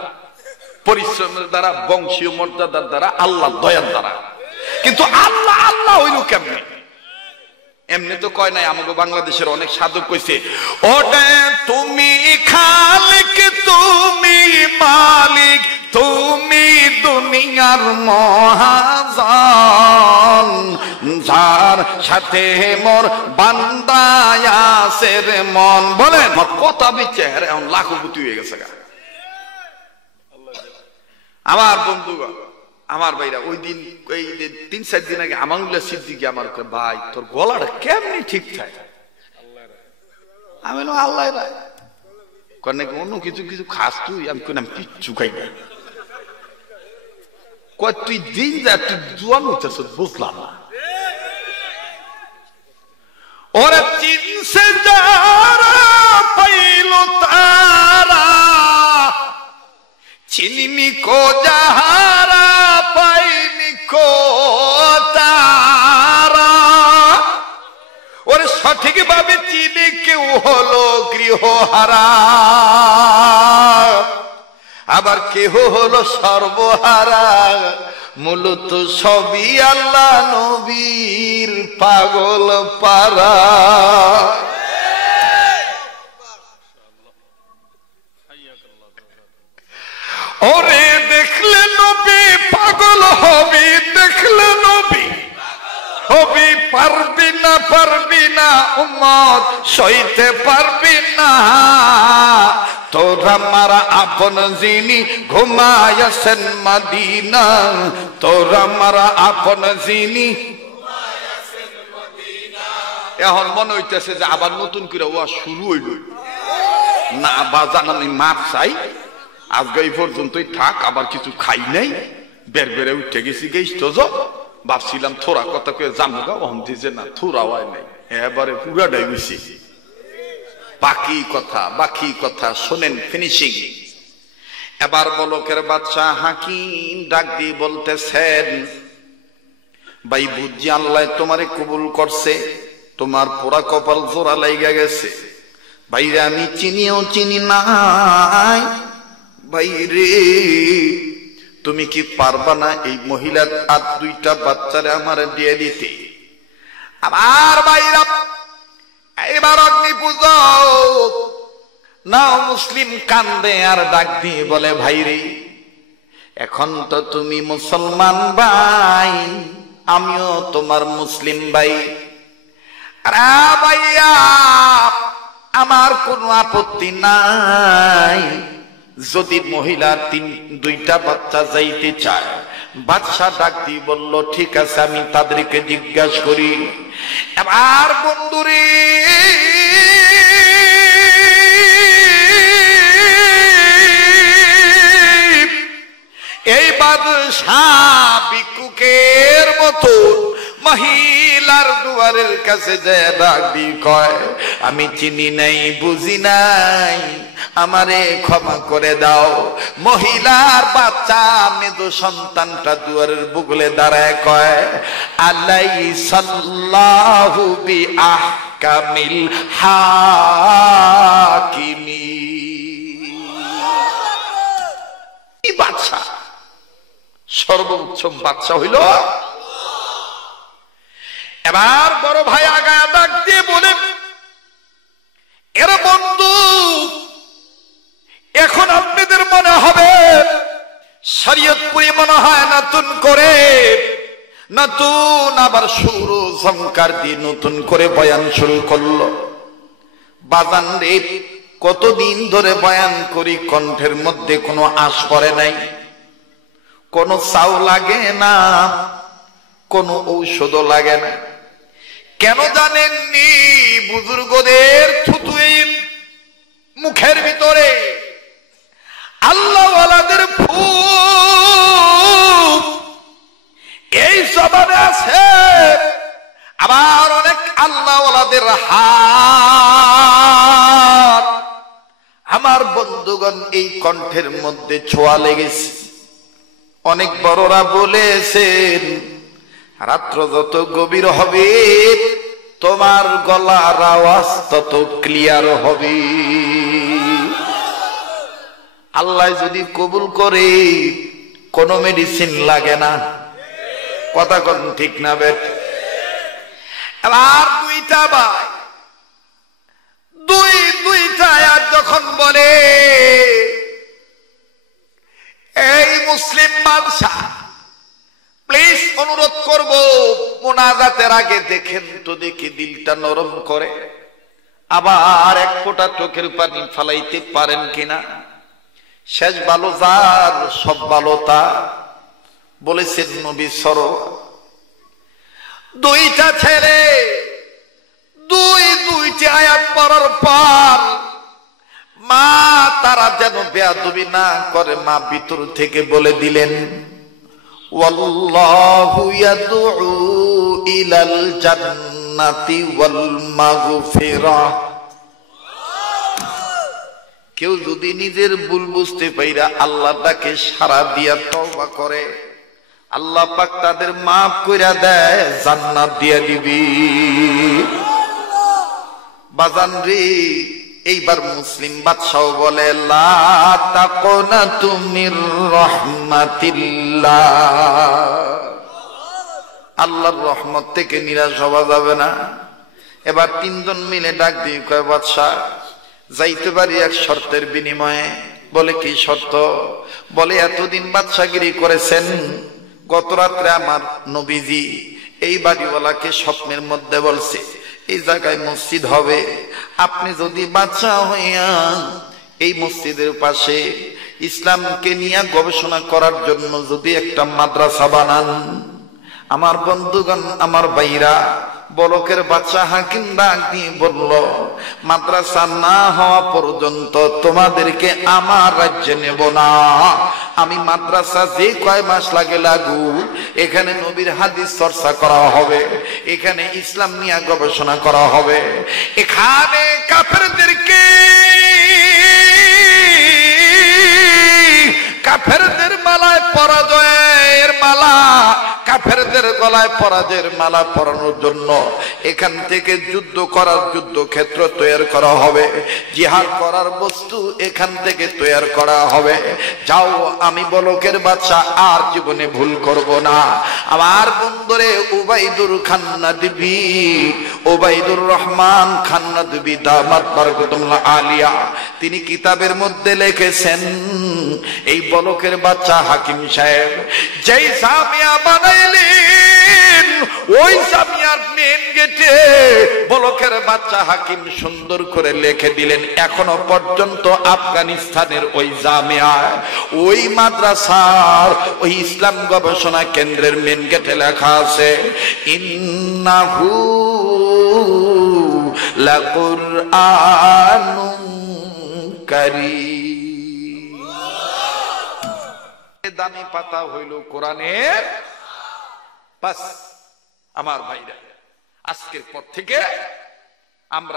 পরিশ্রমের দ্বারা, বংশীয় মর্যাদার দ্বারা, আল্লাহ দয়ার দ্বারা। কিন্তু আল্লাহ আল্লাহ হইল কেমনে? এমনি তো কয় নাই, আমাকে বাংলাদেশের অনেক সাধক কইছে, ওটা তুমি খালিক তুমি মালিক তুমি দুনিয়ার মহাজন, যার তোমার সাথে মোর বান্দায়াসের মন। বলেন কথা বিচ্ছে এখন লাখপতি হয়ে গেছে গা। আমার বন্ধুগণ, আমার ভাইরা, ওই দিন এই 3-4 দিন আগে আমানুল্লাহ সিদ্দিকী আমার ভাই তোর গলাটা কেমনি ঠিক থাকে? আমি আল্লাহ রায় কনে অন্য কিছু কিছু খাস তুই? আমি কোন কিচ্ছু খাই না। কয় তুই দিন যা তুই জোয়ান হইতেছ, বুঝলাম না। ওরা চিনছে যারা পাইল তারা, চিনিনি কো যাহারা পাইনি কো তারা। ওরে সঠিক ভাবে চিনি কেউ হলো গৃহহারা, আবার কেহ হলো সর্বহারা। মূলত সবই আল্লাহ নবীর পাগল পারা। ওরে দেখলে নবী পাগল হবি, দেখলে নবী হবি, পারবি না উম্মত সইতে পারবি না। তোরা মারা আপন যিনি ঘুমায়াছেন মদিনা, তোরা মারা আপন যিনি। এখন মনে হইতেছে যে আবার নতুন করে ওয়া শুরু হইল না। বাজান আমি মাপ চাই, আজকে এই পর্যন্তই থাক। আবার কিছু খাই নাই, বের বেড়ে উঠে গেছি গেছি তো ভাবছিলাম থোড়া কথা কয়ে জামুগা, ওহন দিছে না থোড়া হয় নাই, এবারে পুরাটাই হইছে। বাকি কথা শোনেন, ফিনিশিং। এবার বলকের বাদশা হাকিম ডাক দিয়ে বলতেছেন, ভাই বুঝি আল্লাহ তোমারে কবুল করছে, তোমার পোড়া কপাল জোড়া লাইগা গেছে। ভাইরে আমি চিনিও চিনি নাই, ভাইরে তুমি কি পারবা না এই মহিলার আর 2টা বাচ্চারে আমার দিয়ে দিতে? আমার ভাইরা এবার অগ্নি পূজা না। মুসলিম কান্দে আর ডাক দিয়ে বলে, ভাইরে এখন তো তুমি মুসলমান ভাই, আমিও তোমার মুসলিম ভাই। আরে ভাইয়া আমার কোনো আপত্তি নাই, যদি মহিলার 2টা বাচ্চা যাইতে চায়। বাদশা ডাক দিয়ে বলল, ঠিক আছে আমি তাদেরকে জিজ্ঞাসা করি। এবার বন্ধুরে এই বাদশা ভিক্ষুকের মতো মহিলার দুয়ারের কাছে যায় ডাক দিয়ে কয়, আমি চিনি নাই বুঝি নাই, আমারে ক্ষমা করে দাও। মহিলার বাচ্চা মেদো সন্তানটা দুয়ারের বুগলে দাঁড়ায় কয়, আলাইসাল্লাহু বিআহকামিল হাকিমিন। এই বাদশা সর্বোচ্চ বাদশা হইল। এবার বড় ভাই আগায় ডাক দিয়ে বলে, এর বন্ধু এখন আপনাদের মনে হবে শরীয়তপুরি মনে হয় নতুন করে, নতুন আবার সুর সংকার দিয়ে নতুন করে বয়ান শুরু করলো। বাজান রে, কতদিন ধরে বয়ান করি, কণ্ঠের মধ্যে কোনো আশ পড়ে নাই, কোনো চাও লাগে না, কোনো ঔষধও লাগে না। কেন জানেননি? বুজুর্গদের থুতু মুখের ভিতরে, আল্লাহওয়ালাদের ফুক এই জবানে আছে, আবার অনেক আল্লাহওয়ালাদের হাত। আমার বন্ধুগণ এই কণ্ঠের মধ্যে ছোঁয়া লেগেছে। অনেক বড়রা বলেছেন, রাত্র যত গভীর হবে তোমার গলার আওয়াজ তত ক্লিয়ার হবে। আল্লাহ যদি কবুল করে কোনো মেডিসিন লাগে না। কথা কোন ঠিক না বেট? আর 2টা ভাই, দুইটা আয়াত যখন বলে, এই মুসলিম বাদশা প্লিজ অনুরোধ করব মোনাজাতের আগে দেখেন তো দেখি দিলটা নরম করে, আবার এক ফোঁটা চোখের পানি ফালাইতে পারেন কিনা। শেষ ভালো যার সব ভালো তা বলেছেন নবী সরোয়ার। দুইটা ছেলে দুইটি আয়াত পড়ার পর মা তারা যেন বেয়াদবি না করে, মা ভিতর থেকে বলে দিলেন, ওয়াল্লাহু ইয়াদউ ইলাল জান্নাতি ওয়াল মাগফিরাহ। কেউ যদি নিজের ভুল বুঝতে পাইরা আল্লাহটাকে সাড়া দিয়া তওবা করে, আল্লাহ পাক তাদের মাফ কইরা দেয়, জান্নাত দিয়া দিবি। বাজান রে, এইবার মুসলিম বাদশাহ বলে, লা তাকুনাতু মির রাহমাতিল্লাহ। আল্লাহর রহমত থেকে নিরাশ হওয়া যাবে না। এবার তিনজন মিলে ডাক দিয়ে কয়, বাদশাহ যাইতে পারি এক শর্তের বিনিময়ে। বলে কি শর্ত? বলে এতদিন বাদশাগিরি করেছেন, গত রাত্রে আমার নবীজি এই বাড়িওয়ালাকে স্বপ্নের মধ্যে বলছে এই জায়গায় মসজিদ হবে, আপনি যদি বাদশা হইয়া এই মসজিদের পাশে ইসলামকে নিয়ে গবেষণা করার জন্য যদি একটা মাদ্রাসা বানান। আমার বন্ধুগণ, আমার ভাইরা, বলকের বাচ্চা হাকিম ডাক দিয়ে বলল, মাদ্রাসা না হওয়া পর্যন্ত তোমাদেরকে আমার রাজ্যে নেব না। আমি মাদ্রাসা যে কয় মাস লাগে লাগুক, এখানে নবীর হাদিস চর্চা করা হবে, এখানে ইসলাম নিয়ে গবেষণা করা হবে, এখানে কাফেরদেরকে কাফেরদের মালায় পরাজয়ের মালা, কাফেরদের গলায় পরাজয়ের মালা পরানোর জন্য এখান থেকে যুদ্ধ করার যুদ্ধক্ষেত্র তৈরি করা হবে, জিহাদ করার বস্তু এখান থেকে তৈরি করা হবে। যাও, আমি বলকের বাদশা আর জীবনে ভুল করব না। আমার বন্ধুরে উবাইদুর খান্নাদবি, উবাইদুর রহমান খান্নাদবি দামাত বারাকাতুল্লাহ আলিয়া, তিনি কিতাবের মধ্যে লিখেছেন, এই বলকের বাচ্চা হাকিম সাহেব যেই জামিয়া বানাইলেন, ওই জামিয়ার মেন গেটে বলকের বাচ্চা হাকিম সুন্দর করে লিখে দিলেন, এখনো পর্যন্ত আফগানিস্তানের ওই জামিয়ায়, ওই মাদ্রাসার ওই ইসলাম গবেষণা কেন্দ্রের মেন গেটে লেখা আছে, ইন্নাহু লাকুরআনুন কারীম। দামি পাতা হইল কোরআনের। বাস আমার ভাইরা, আজকের পর থেকে আমরা